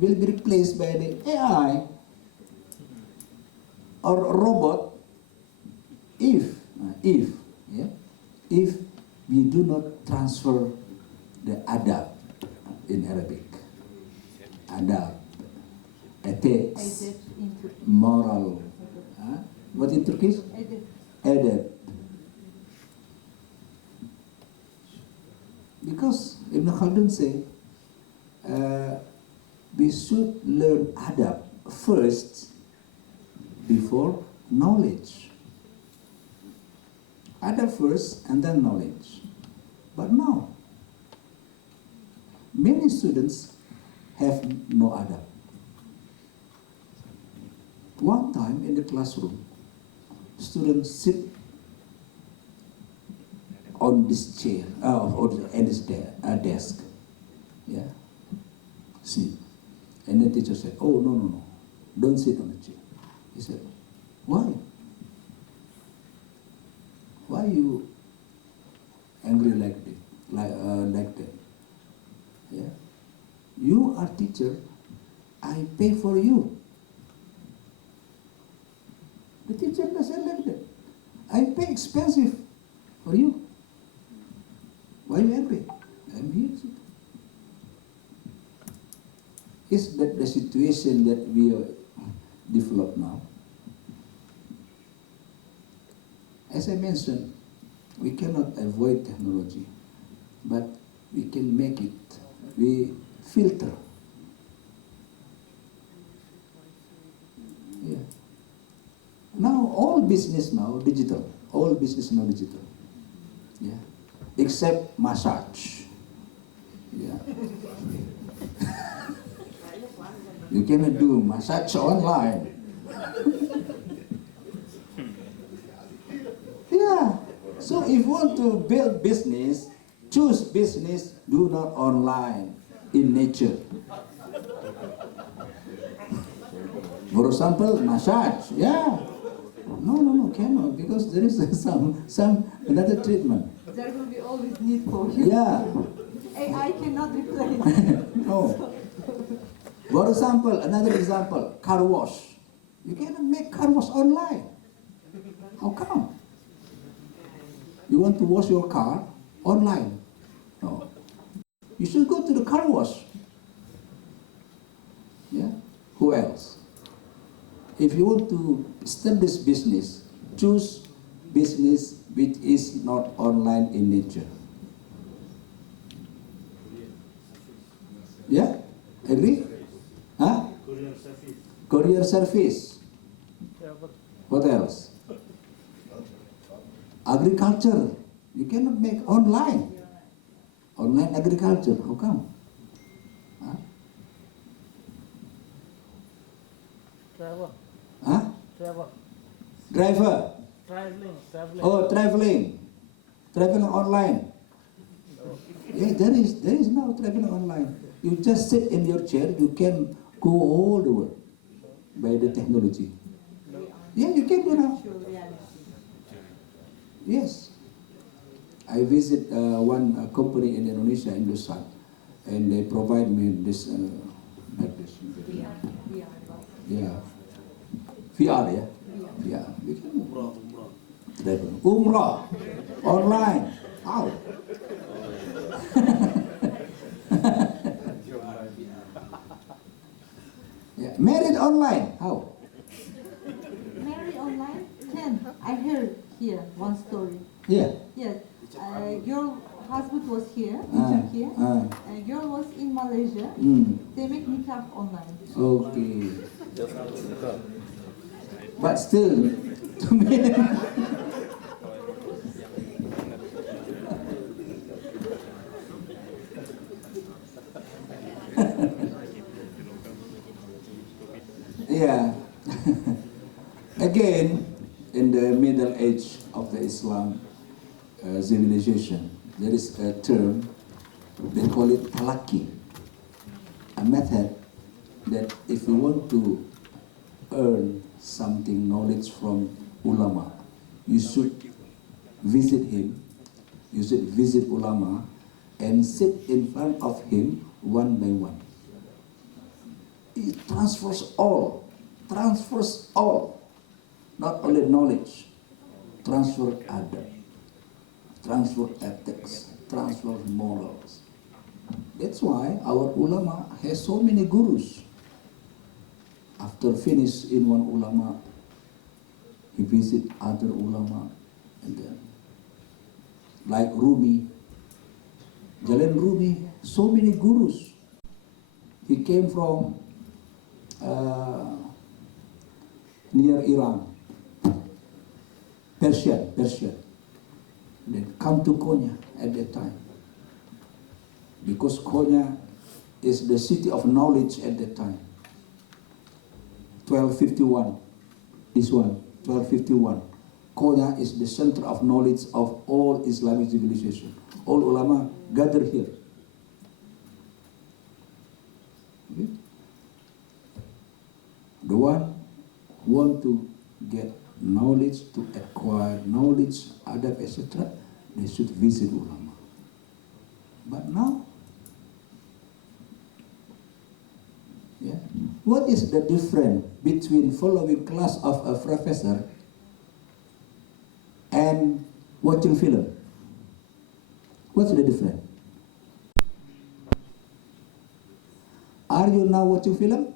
will be replaced by the AI or a robot if we do not transfer the adab in Arabic, adab, ethics, moral, what in Turkish? Adab. Because Ibn Khaldun say we should learn adab first before knowledge. Adab first and then knowledge. But now, many students have no adab. One time in the classroom, students sit on this chair, or at this desk, yeah, sit. And the teacher said, oh, no, don't sit on the chair. He said, why? Why you angry like that? Yeah, you are teacher, I pay for you. The teacher doesn't like that. I pay expensive for you. Why are you angry? I'm here. Is that the situation that we develop now? As I mentioned, we cannot avoid technology, but we can make it. We filter. Yeah. Now all business now digital. All business now digital. Yeah. Except massage. Yeah. You cannot do massage online. Yeah. So if you want to build business, choose business, do not online, in nature. For example, massage. Yeah. No, cannot, because there is some another treatment. There will be always need for you. Yeah. AI cannot replace. No. For example, another example, car wash. You cannot make car wash online. How come? You want to wash your car online? No. You should go to the car wash. Yeah. Who else? If you want to establish business, choose business which is not online in nature. Yeah? Agree? Huh? Courier service. What else? Agriculture. You cannot make online. Online agriculture. How come? Huh? Travel. Huh? Travel. Driver. Traveling. Oh, traveling. Traveling online. Yeah, there is no traveling online. You just sit in your chair, you can go all the world by the technology. Yeah, you can do now. Yes. I visit one company in Indonesia, Indosat, and they provide me this, like this. Yeah. VR, yeah? Yeah. We can travel. Umrah. Online. How? Yeah. Married online. How? Marry online? Can. I heard here one story. Yeah. Yes. Your husband was here in Turkey. Girl was in Malaysia. They make nikah online. Okay. But still, to me, yeah. Again, in the Middle Age of the Islam civilization, there is a term, they call it talaki, a method that if you want to earn something, knowledge from ulama, you should visit him, you should visit ulama and sit in front of him one by one. It transfers all, not only knowledge, transfer adab, transfer ethics, transfer morals. That's why our ulama has so many gurus. After finish in one ulama, he visit other ulama, and then like Rumi, Jalan Rumi, so many gurus. He came from near Iran, Persia. Then come to Konya at that time, because Konya is the city of knowledge at that time. 1251, this one, 1251. Konya is the center of knowledge of all Islamic civilization. All ulama gather here. Okay? The one who want to get knowledge, to acquire knowledge, adab, etc., they should visit ulama. But now, yeah, what is the difference between following class of a professor and watching film? What's the difference? Are you now watching film?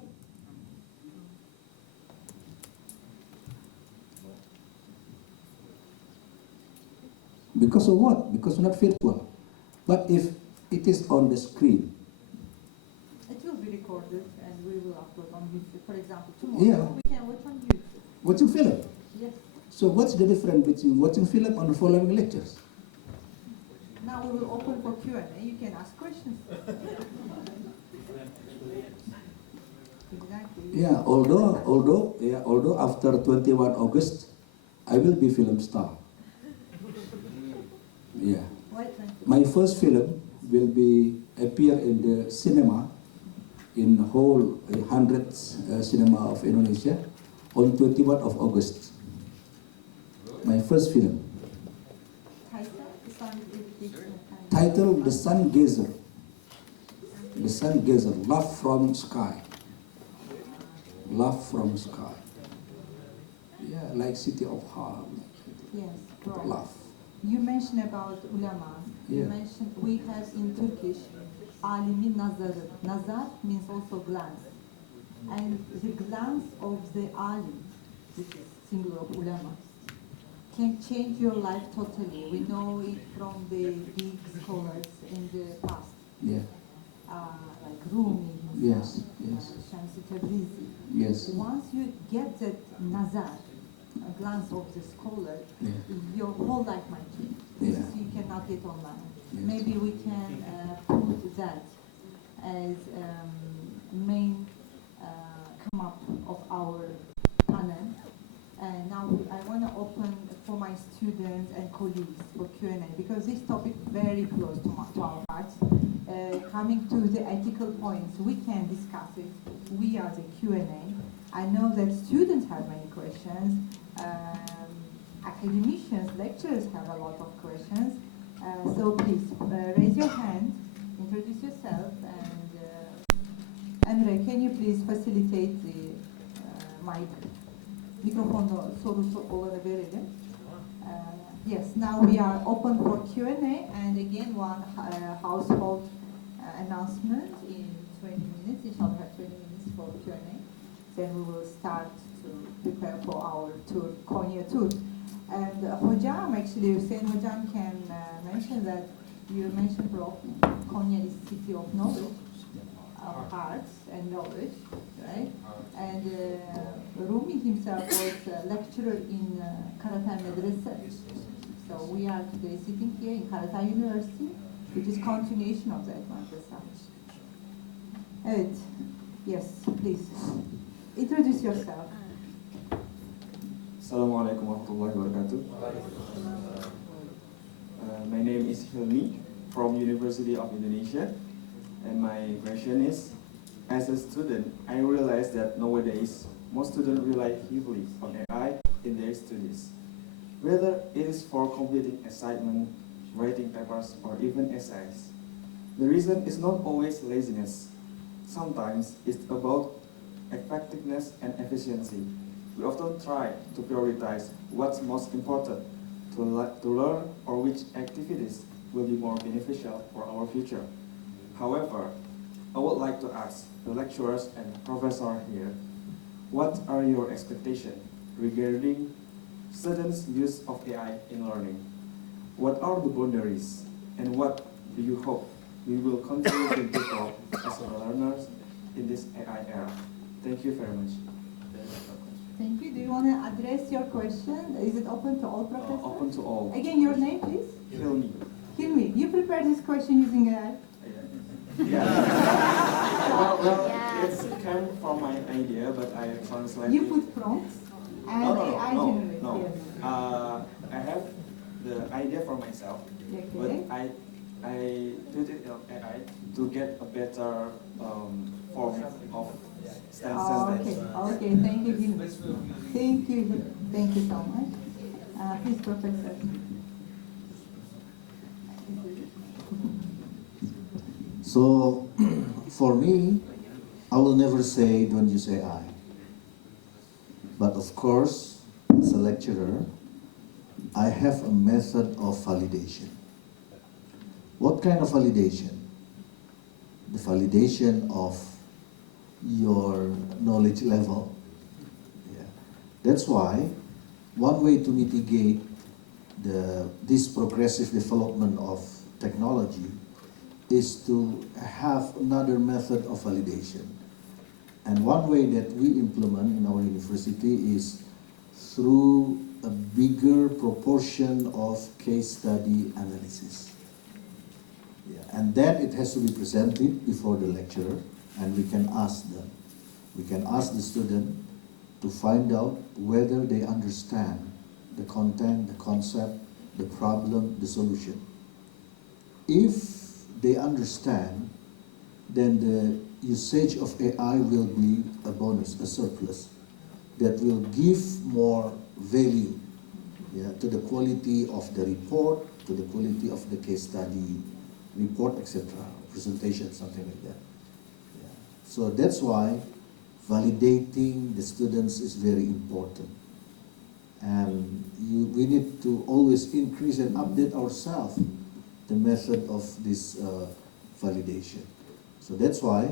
Because of what? Because not virtual. But if it is on the screen, It will be recorded and we will upload on YouTube. For example, tomorrow Yeah. we can watch on YouTube. watching film. Yes. So what's the difference between watching film and following lectures? Now we will open for Q&A. You can ask questions. Exactly. Yeah, although after 21 August, I will be film star. Yeah. Why? My first film will be appear in the cinema, in the whole 100th cinema of Indonesia on 21 of August. My first film. Title? Islamic education. Title The Sun Gazer. The Sun Gazer, Love from Sky. Love from Sky. Yeah, like City of Heart. Yes, Prof. Love. You mentioned about ulama. You Yeah. mentioned we have in Turkish alimin nazarı. Nazar means also glance. And the glance of the alim, which is singular of ulama, can change your life totally. We know it from the big scholars in the past, Yeah. like Rumi, Yes, yes. Shamsi Tabrizi. Yes. Once you get that nazar, a glance of the scholar, Yeah. your whole life might change. This Yeah. is you cannot get online. Yes. Maybe we can put that as main come up of our panel. And now I want to open for my students and colleagues for Q&A, because this topic very close to our hearts. Coming to the ethical points, we can discuss it. We are the Q&A. I know that students have many questions. Academicians, lecturers have a lot of questions. So please raise your hand, introduce yourself, and Emre, can you please facilitate the mic? Mikrofonla sorusu olana verelim. Yes, now we are open for Q&A, and again one household announcement in 20 minutes. Inshallah, we have 20 minutes for Q&A. Then we will start to prepare for our tour, Konya tour. And Hocam, actually, Hüseyin Hocam can mention that you mentioned, Prof, Konya is city of knowledge, of arts and knowledge, right? And Rumi himself was a lecturer in Karatay Medrese. So we are today sitting here in Karatay University, which is continuation of that madrasa. Evet, yes, please. Introduce yourself. Assalamualaikum warahmatullahi wabarakatuh. My name is Hendri from University of Indonesia, and my question is, as a student, I realize that nowadays most students rely heavily on AI in their studies, whether it is for completing assignment, writing papers, or even essays. The reason is not always laziness. Sometimes it's about effectiveness and efficiency. We often try to prioritize what's most important to learn or which activities will be more beneficial for our future. However, I would like to ask the lecturers and professors here, what are your expectations regarding students' use of AI in learning? What are the boundaries, and what do you hope we will continue to develop as learners in this AI era? Thank you very much. Thank you. Do you want to address your question? Is it open to all professors? Open to all. Again, your name, please? Hilmi. Hilmi, you prepared this question using AI? Yeah. well, it's came from my idea, but I translated. You put prompts and AI generates. No. Yes. I have the idea for myself, but Okay. I put it on AI to get a better form of sentence. Okay. Thank you, Hilmi. Thank you so much. Please, Professor. So, for me, I will never say don't use AI. But of course, as a lecturer, I have a method of validation. What kind of validation? The validation of your knowledge level. Yeah. That's why one way to mitigate this progressive development of technology is to have another method of validation. And one way that we implement in our university is through a bigger proportion of case study analysis. Yeah. And then it has to be presented before the lecturer, and we can ask them. We can ask the student to find out whether they understand the content, the concept, the problem, the solution. If they understand, then the usage of AI will be a bonus, a surplus, that will give more value, yeah, to the quality of the report, to the quality of the case study report, etc., presentation, something like that. Yeah. So that's why validating the students is very important. And we need to always increase and update ourselves the method of this validation. So that's why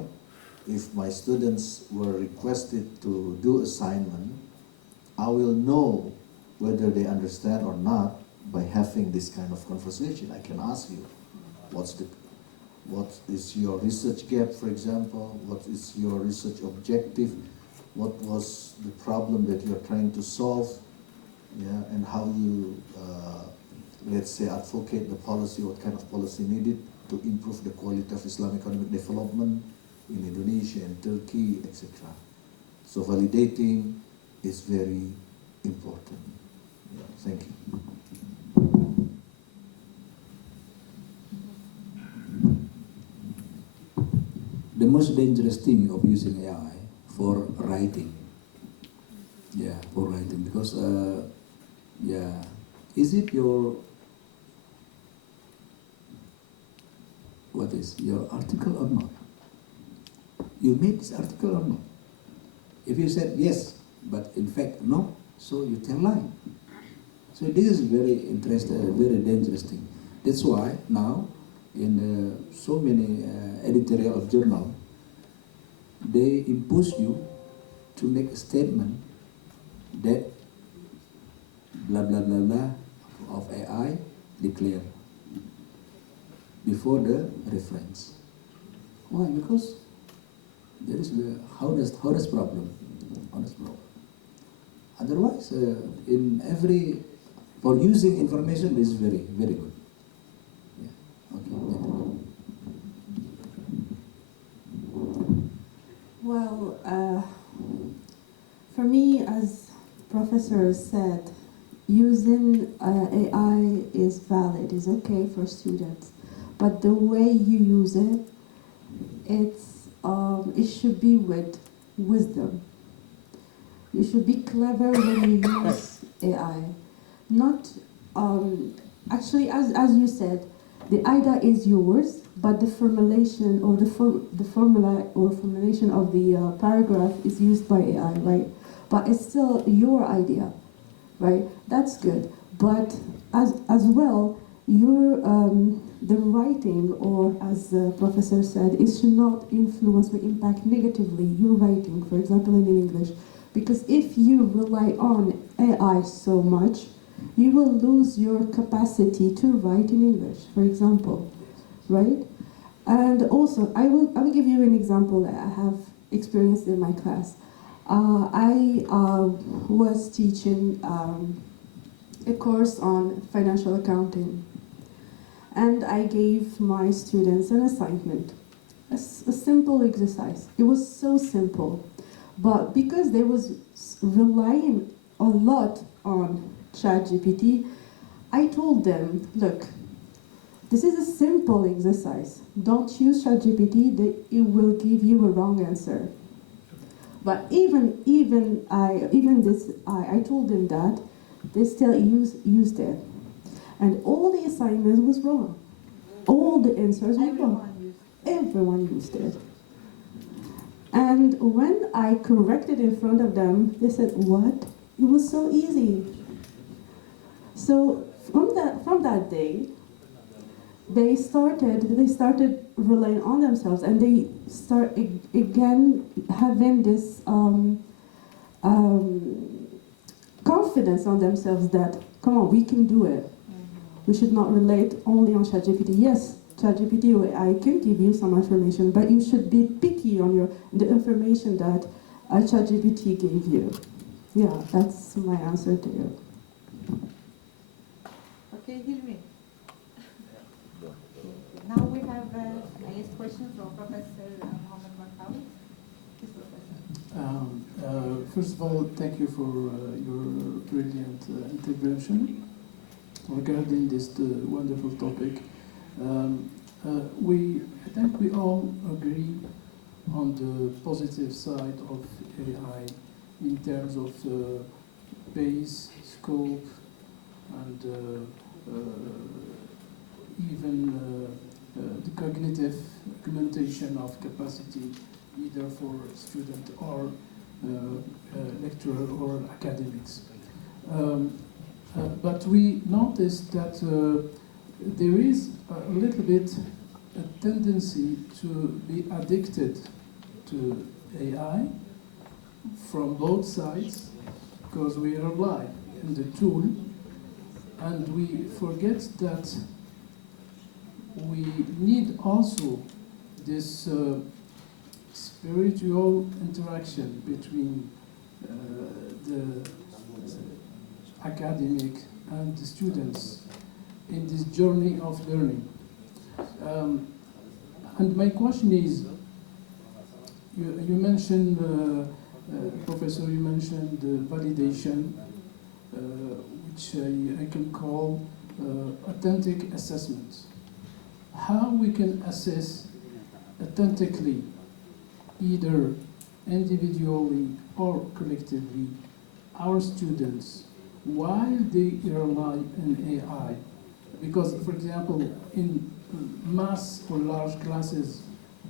if my students were requested to do assignment, I will know whether they understand or not by having this kind of conversation. I can ask you, what is your research gap, for example? What is your research objective? What was the problem that you're trying to solve? Yeah, and how you, let's say, advocate the policy, what kind of policy needed to improve the quality of Islamic economic development in Indonesia and Turkey, etc. So validating is very important. Yeah, thank you. The most dangerous thing of using AI for writing, because is it your article or not? You made this article or not? If you said yes, but in fact no, so you tell lie. So this is very interesting, very dangerous thing. That's why now in so many editorial of journal, they impose you to make a statement that blah blah blah blah of AI declare before the reference. Why? Because there is how does problem. Otherwise, in every for using information is very very good. Yeah. Okay. Well, for me as professor said, using AI is valid, is okay for students, but the way you use it, it should be with wisdom. You should be clever when you use AI. Not, actually, as you said, the idea is yours, but the formulation or the formula or formulation of the paragraph is used by AI, right? But it's still your idea, right? That's good. But as well, your the writing, or as the professor said, it should not influence or impact negatively your writing, for example, in English. Because if you rely on AI so much, you will lose your capacity to write in English, for example, right? And also, I will give you an example that I have experienced in my class. I was teaching a course on financial accounting, and I gave my students an assignment, a simple exercise. It was so simple, but because they was relying a lot on ChatGPT, I told them, look, this is a simple exercise. Don't use ChatGPT, it will give you a wrong answer. But I told them that, they still used it. And all the assignments was wrong. All the answers were wrong. Everyone used it. And when I corrected in front of them, they said, what? It was so easy. So from that day, they started relying on themselves, and they start again having this confidence on themselves that, come on, we can do it. We should not relate only on ChatGPT. Yes, ChatGPT or AI can give you some information, but you should be picky on the information that ChatGPT gave you. Yeah, that's my answer to you. Okay, Hilmi. Now we have a next question from Professor Mohammed Markawi. Please, Professor. First of all, thank you for your brilliant intervention regarding this wonderful topic. I think we all agree on the positive side of AI in terms of pace, scope, and even the cognitive augmentation of capacity, either for student or lecturer or academics. But we noticed that there is a little bit a tendency to be addicted to AI from both sides, because we rely on the tool, and we forget that we need also this spiritual interaction between the academic and the students in this journey of learning. And my question is, you mentioned, Professor, you mentioned validation, which I can call authentic assessment. How we can assess authentically, either individually or collectively, our students while they rely on AI. Because, for example, in mass or large classes,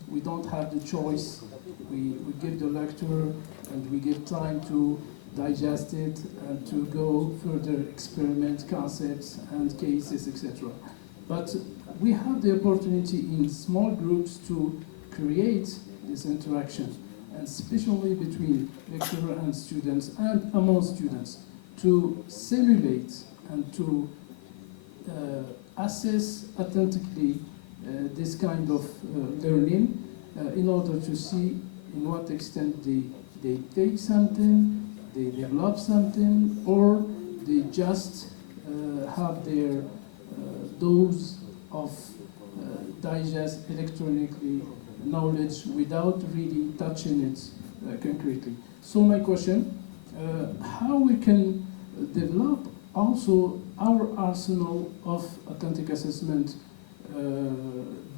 we don't have the choice. We give the lecture and we give time to digest it and to go further experiment concepts and cases, etc. But we have the opportunity in small groups to create this interaction, and especially between lecturer and students and among students, to simulate and to assess authentically this kind of learning in order to see in what extent they take something, they develop something, or they just have their dose of digest electronically knowledge without really touching it concretely. So my question, how we can develop also our arsenal of authentic assessment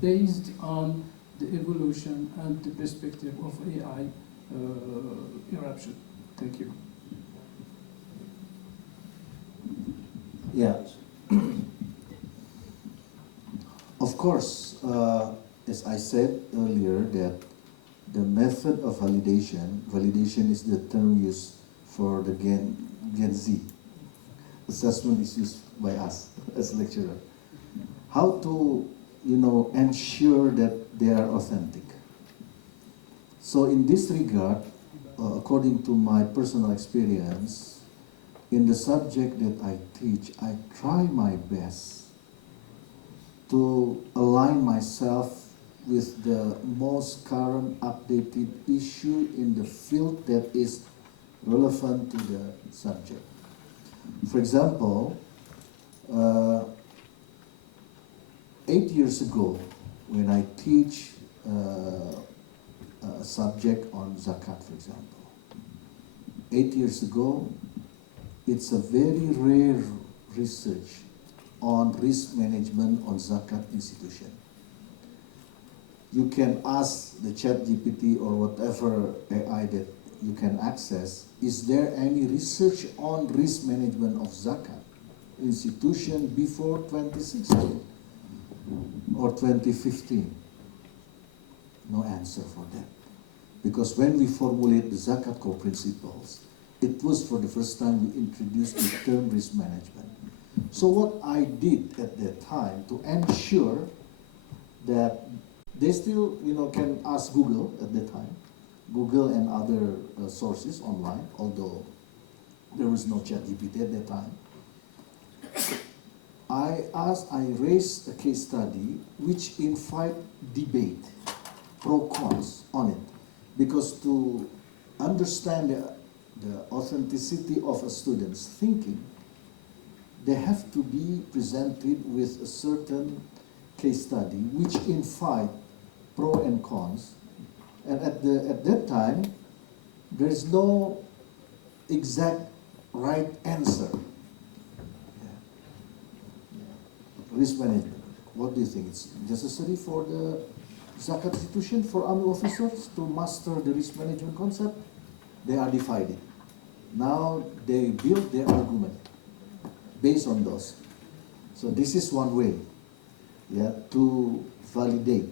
based on the evolution and the perspective of AI eruption. Thank you. Yeah. Of course, as I said earlier, that the method of validation is the term used for the Gen Z. Assessment is used by us as lecturer. How to, ensure that they are authentic. So in this regard, according to my personal experience, in the subject that I teach, I try my best to align myself with the most current updated issue in the field that is relevant to the subject. For example, 8 years ago, when I teach a subject on zakat, for example, 8 years ago, it's a very rare research on risk management on zakat institution. You can ask the ChatGPT or whatever AI that you can access, is there any research on risk management of zakat institution before 2016 or 2015? No answer for that. Because when we formulate the zakat core principles, it was for the first time we introduced the term risk management. So what I did at that time to ensure that they still, can ask Google at that time, Google and other sources online, although there was no ChatGPT at that time. I raised a case study which invite debate, pro cons on it, because to understand the authenticity of a student's thinking, they have to be presented with a certain case study which invite pro and cons. And at that time, there is no exact right answer. Risk management. What do you think? It's necessary for the zakat institution, for army officers to master the risk management concept? They are divided. Now they build their argument based on those. So this is one way, to validate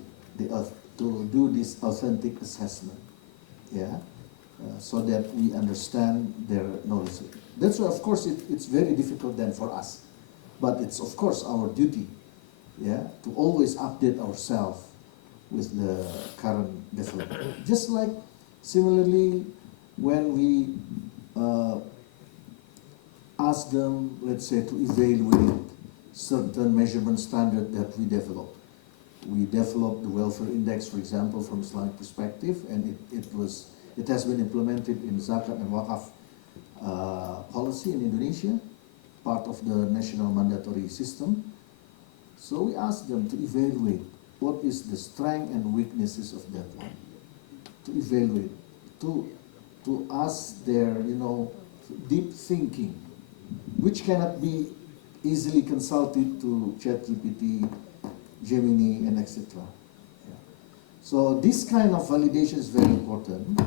to do this authentic assessment, so that we understand their knowledge. That's why, of course, it's very difficult then for us, but it's of course our duty, to always update ourselves with the current development. Just like similarly, when we ask them, let's say, to evaluate certain measurement standard that we develop. We developed the welfare index, for example, from Islamic perspective, and it has been implemented in zakat and waqaf policy in Indonesia, part of the national mandatory system. So we asked them to evaluate what is the strength and weaknesses of that one, to evaluate, to ask their deep thinking, which cannot be easily consulted to ChatGPT, Gemini, and etc. So this kind of validation is very important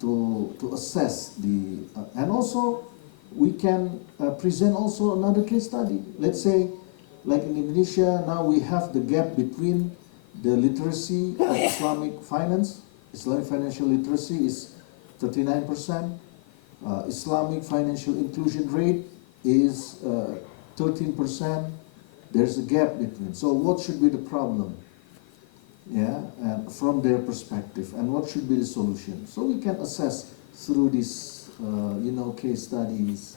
to assess the, and also we can present also another case study. Let's say, like in Indonesia, now we have the gap between the literacy of Islamic finance. Islamic financial literacy is 39%. Islamic financial inclusion rate is 13%. There's a gap between. So what should be the problem? From their perspective, and what should be the solution? So we can assess through these, case studies,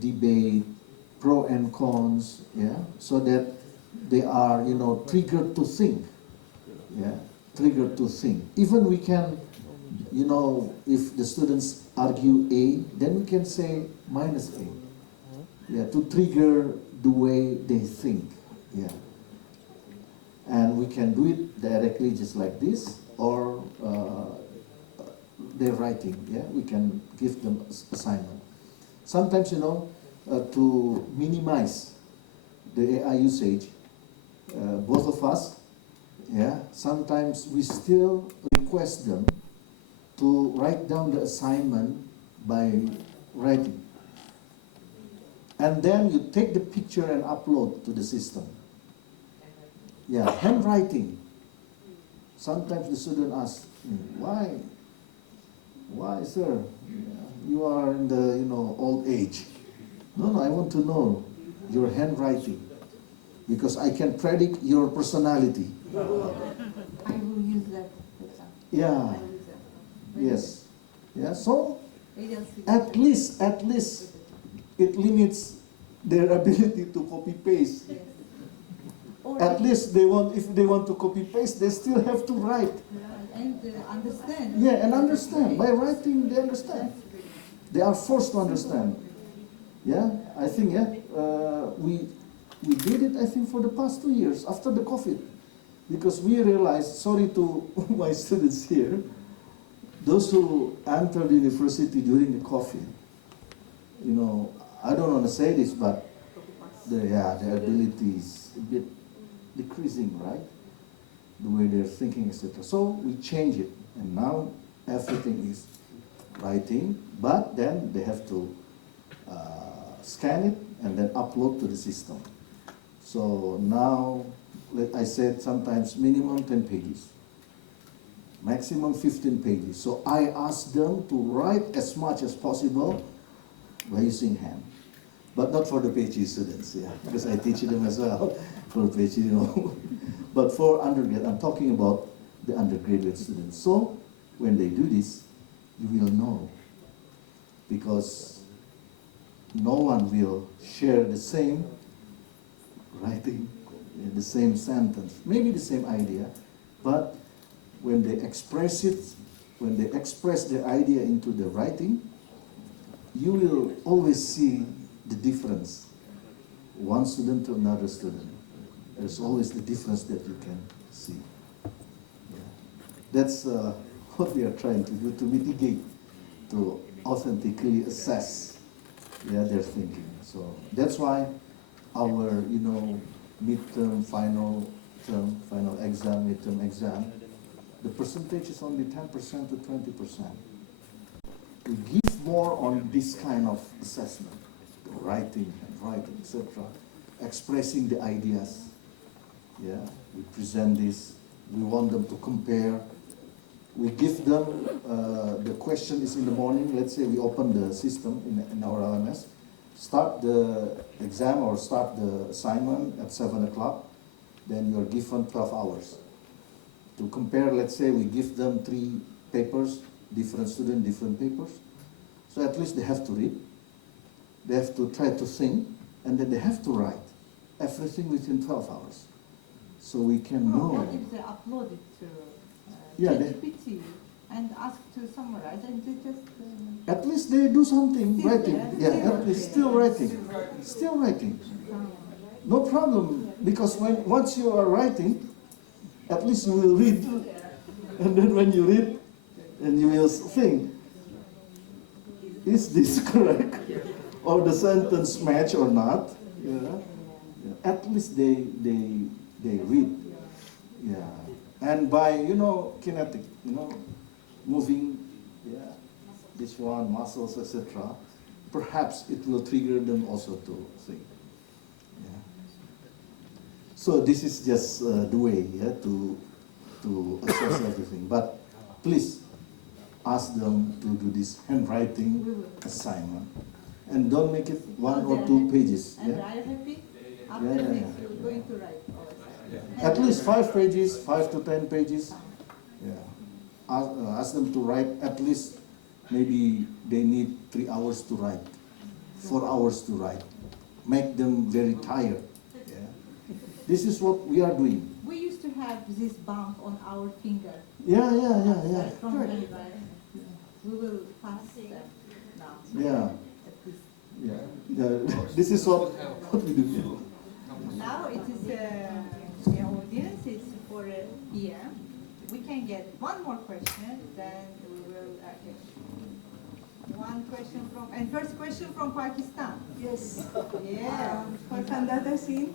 debate, pro and cons, so that they are, triggered to think, triggered to think. Even we can, if the students argue A, then we can say minus A, to trigger the way they think, And we can do it directly just like this, or their writing. Yeah, we can give them assignment. Sometimes, to minimize the AI usage, both of us, sometimes we still request them to write down the assignment by writing. And then you take the picture and upload to the system. Yeah, handwriting. Sometimes the student asks, why, sir? You are in the, old age. No, I want to know your handwriting because I can predict your personality. I will use that. Yeah. Yes. Yeah. So at least it limits their ability to copy paste. At least if they want to copy paste, they still have to write. And understand. Yeah, and understand. By writing, they understand. They are forced to understand. Yeah, I think we did it. I think for the past 2 years after the COVID, because we realized. Sorry to my students here, those who entered university during the COVID. I don't want to say this, but their ability is a bit decreasing, right? The way they're thinking, etc. So we change it, and now everything is writing, but then they have to scan it and then upload to the system. So now, I said sometimes minimum 10 pages, maximum 15 pages. So I ask them to write as much as possible by using hand, but not for the PhD students, because I teach them as well for PhD, But for undergrad, I'm talking about the undergraduate students. So when they do this, you will know, because no one will share the same writing, the same sentence, maybe the same idea, but when they express it, when they express their idea into the writing, you will always see the difference, one student to another student. There's always the difference that you can see. That's what we are trying to do, to mitigate, to authentically assess their thinking. So that's why our, midterm, final term, final exam, midterm exam, the percentage is only 10% to 20%. We give more on this kind of assessment, writing, etc., expressing the ideas. Yeah, we present this. We want them to compare. We give them, the question is in the morning. Let's say we open the system in our LMS, start the exam or start the assignment at 7 o'clock. Then you're given 12 hours to compare. Let's say we give them 3 papers, different student, different papers. So at least they have to read. They have to try to think, and then they have to write everything within 12 hours. So we can know. What if they upload it to GPT and ask to summarize, and they just... At least they do something, Still, writing. At least still writing. Still writing. No problem, because once you are writing, at least you will read. And then when you read, and you will think, is this correct? Or the sentence match or not? At least they read. And by, kinetic, moving, this one, muscles, etc., perhaps it will trigger them also to think. So this is just the way, to assess everything. But please ask them to do this handwriting assignment. And don't make it 1 or 2 pages. And are you happy? After this, you're going to write. At least 5 pages, 5 to 10 pages. Ask them to write at least, maybe they need 3 hours to write, 4 hours to write. Make them very tired. This is what we are doing. We used to have this bump on our finger. Yeah. From the right. We will pass them now. This is what we do. Now it is the audience is for EM. we can get one more question, then we will get one question from, and first question from Pakistan. Yes. Yeah. Farkhanda Tahseen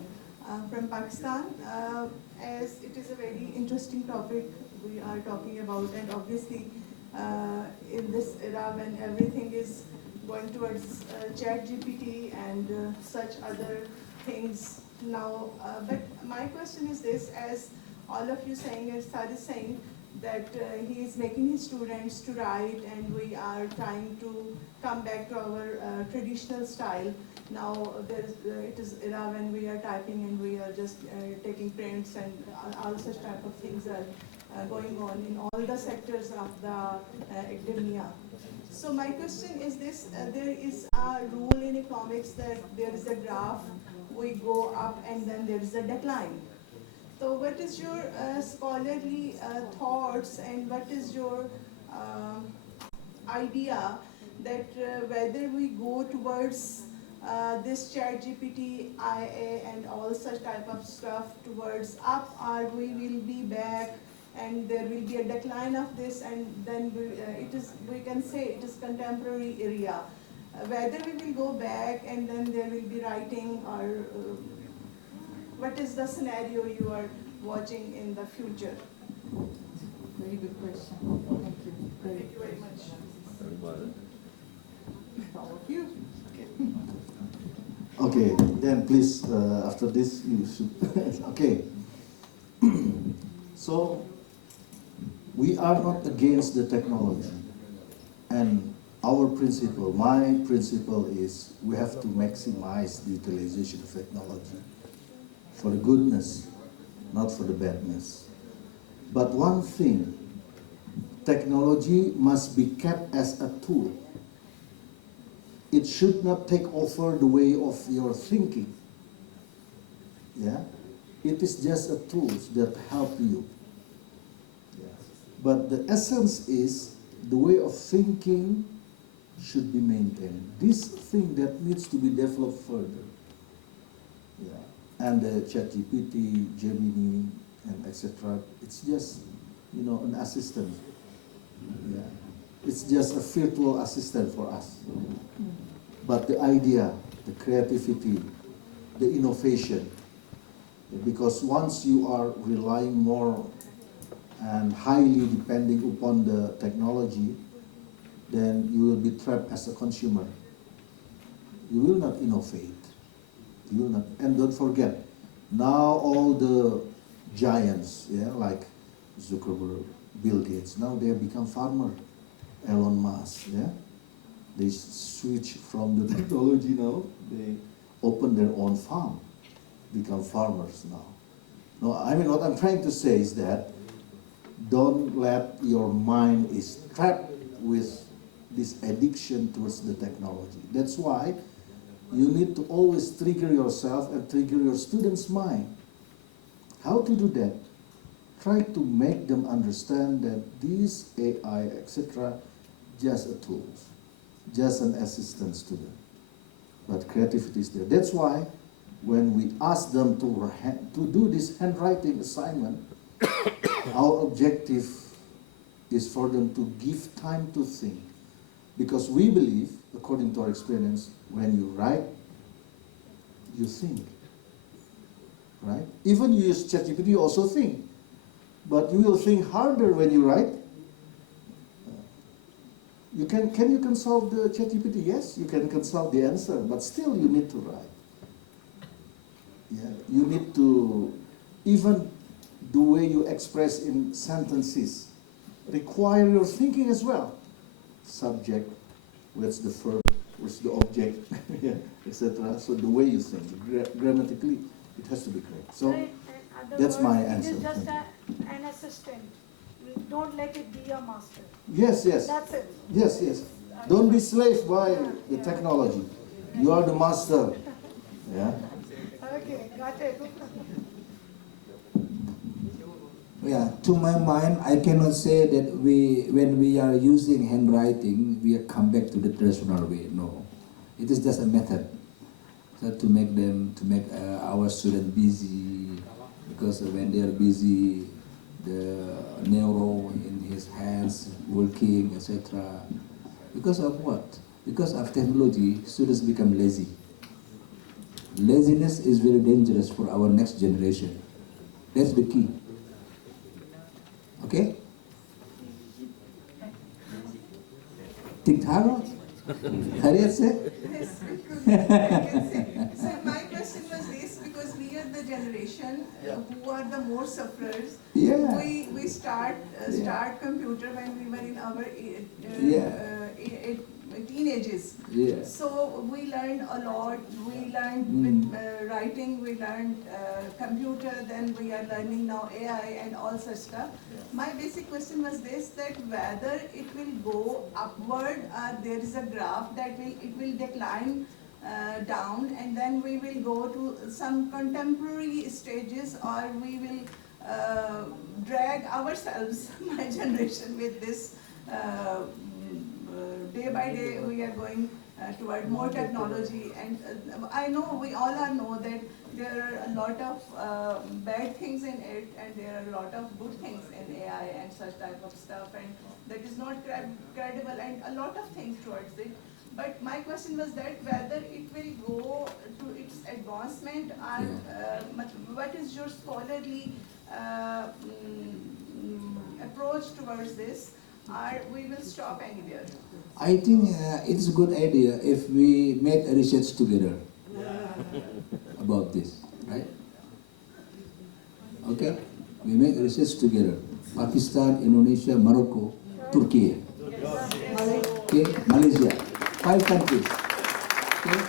from Pakistan. As it is a very interesting topic we are talking about, and obviously in this era when everything is going towards ChatGPT and such other things now. But my question is this, as all of you saying, as Sad is saying, that he is making his students to write, and we are trying to come back to our traditional style. Now it is era when we are typing and we are just taking prints, and all such type of things are going on in all the sectors of the academia. So my question is this, there is a rule in economics that there is a graph, we go up and then there is a decline. So what is your scholarly thoughts, and what is your idea that whether we go towards this ChatGPT, IA and all such type of stuff towards up, or we will be back and there will be a decline of this, and then we can say it is contemporary area. Whether we will go back and then there will be writing, or what is the scenario you are watching in the future? Very good question. Thank you. Thank you very much. All of you. Okay, then please, after this, you should. Okay. So, we are not against the technology. And our principle, my principle is we have to maximize the utilization of technology for the goodness, not for the badness. But one thing, technology must be kept as a tool. It should not take over the way of your thinking. Yeah? It is just a tool that help you. Yeah. But the essence is the way of thinking should be maintained. This thing that needs to be developed further. Yeah. And the ChatGPT, Gemini, and etc. It's just, an assistant. Yeah. It's just a virtual assistant for us. But the idea, the creativity, the innovation, because once you are relying more and highly depending upon the technology, then you will be trapped as a consumer. You will not innovate. You will not. And don't forget, now all the giants, like Zuckerberg, Bill Gates, now they have become farmer. Elon Musk, they switch from the technology now. They open their own farm, become farmers now. No, I mean, what I'm trying to say is that don't let your mind is trapped with this addiction towards the technology. That's why you need to always trigger yourself and trigger your students' mind. How to do that? Try to make them understand that this AI, etc., just a tool, just an assistance to them. But creativity is there. That's why when we ask them to do this handwriting assignment, our objective is for them to give time to think. Because we believe, according to our experience, when you write, you think. Right? Even you use ChatGPT, you also think. But you will think harder when you write. Can you consult the ChatGPT? Yes, you can consult the answer, but still you need to write. Yeah, you need to, even the way you express in sentences, require your thinking as well. Subject, where's the verb, where's the object, etc. So the way you think, grammatically, it has to be correct. So Right, that's my answer. It is just an assistant. Don't let it be a master. Yes. That's it. Yes. Don't be slave by the technology. You are the master. Yeah. Okay, got it. Yeah, to my mind, I cannot say that when we are using handwriting, we come back to the traditional way. No, it is just a method. So to make our students busy, because when they are busy, the neuro in his hands working, etc. Because of what? Because of technology, students become lazy. Laziness is very dangerous for our next generation. That's the key. Okay? ठीक ठाक हो? खैरियत से? Yes, I can say. So my question was this, because we are the generation who are the more sufferers. Yeah. We start computer when we were in our teenagers. Yeah. So we learned a lot. We learned with writing. We learned computer. Then we are learning now AI and all such stuff. My basic question was this: that whether it will go upward, there is a graph that it will decline down, and then we will go to some contemporary stages, or we will drag ourselves, my generation, with this. Day by day, we are going toward more technology, and I know we all know that there are a lot of bad things in it, and there are a lot of good things in AI and such type of stuff, and that is not credible, and a lot of things towards it. But my question was that whether it will go to its advancement, or what is your scholarly approach towards this, or we will stop anywhere? I think it's a good idea if we make a research together about this, right? Okay? We make a research together. Pakistan, Indonesia, Morocco, Turkey. Okay? Malaysia. 5 countries. Okay?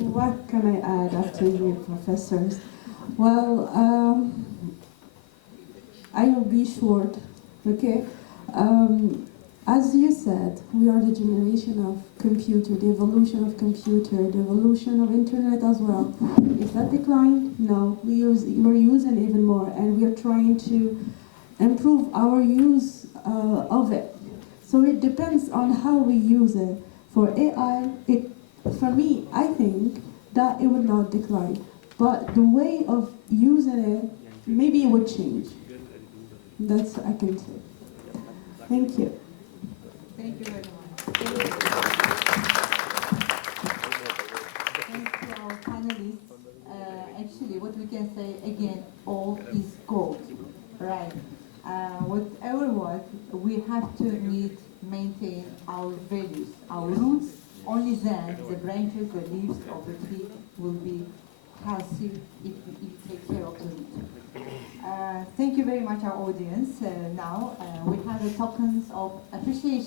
What can I add after you, professors? Well, I will be short, okay? As you said, we are the generation of computer, the evolution of computer, the evolution of internet as well. Is that declined? No, we're using it even more, and we are trying to improve our use of it. So it depends on how we use it. For AI, for me, I think that it would not decline. But the way of using it, maybe it would change. That's I can say. Thank you. Thank you very much. Thank you, our panelists. Actually, what we can say again, all is gold, right? Whatever what, we have to maintain our values, our roots. Only then the branches, the leaves of the tree will be healthy if we take care of the root. Thank you very much, our audience. Now we have the tokens of appreciation.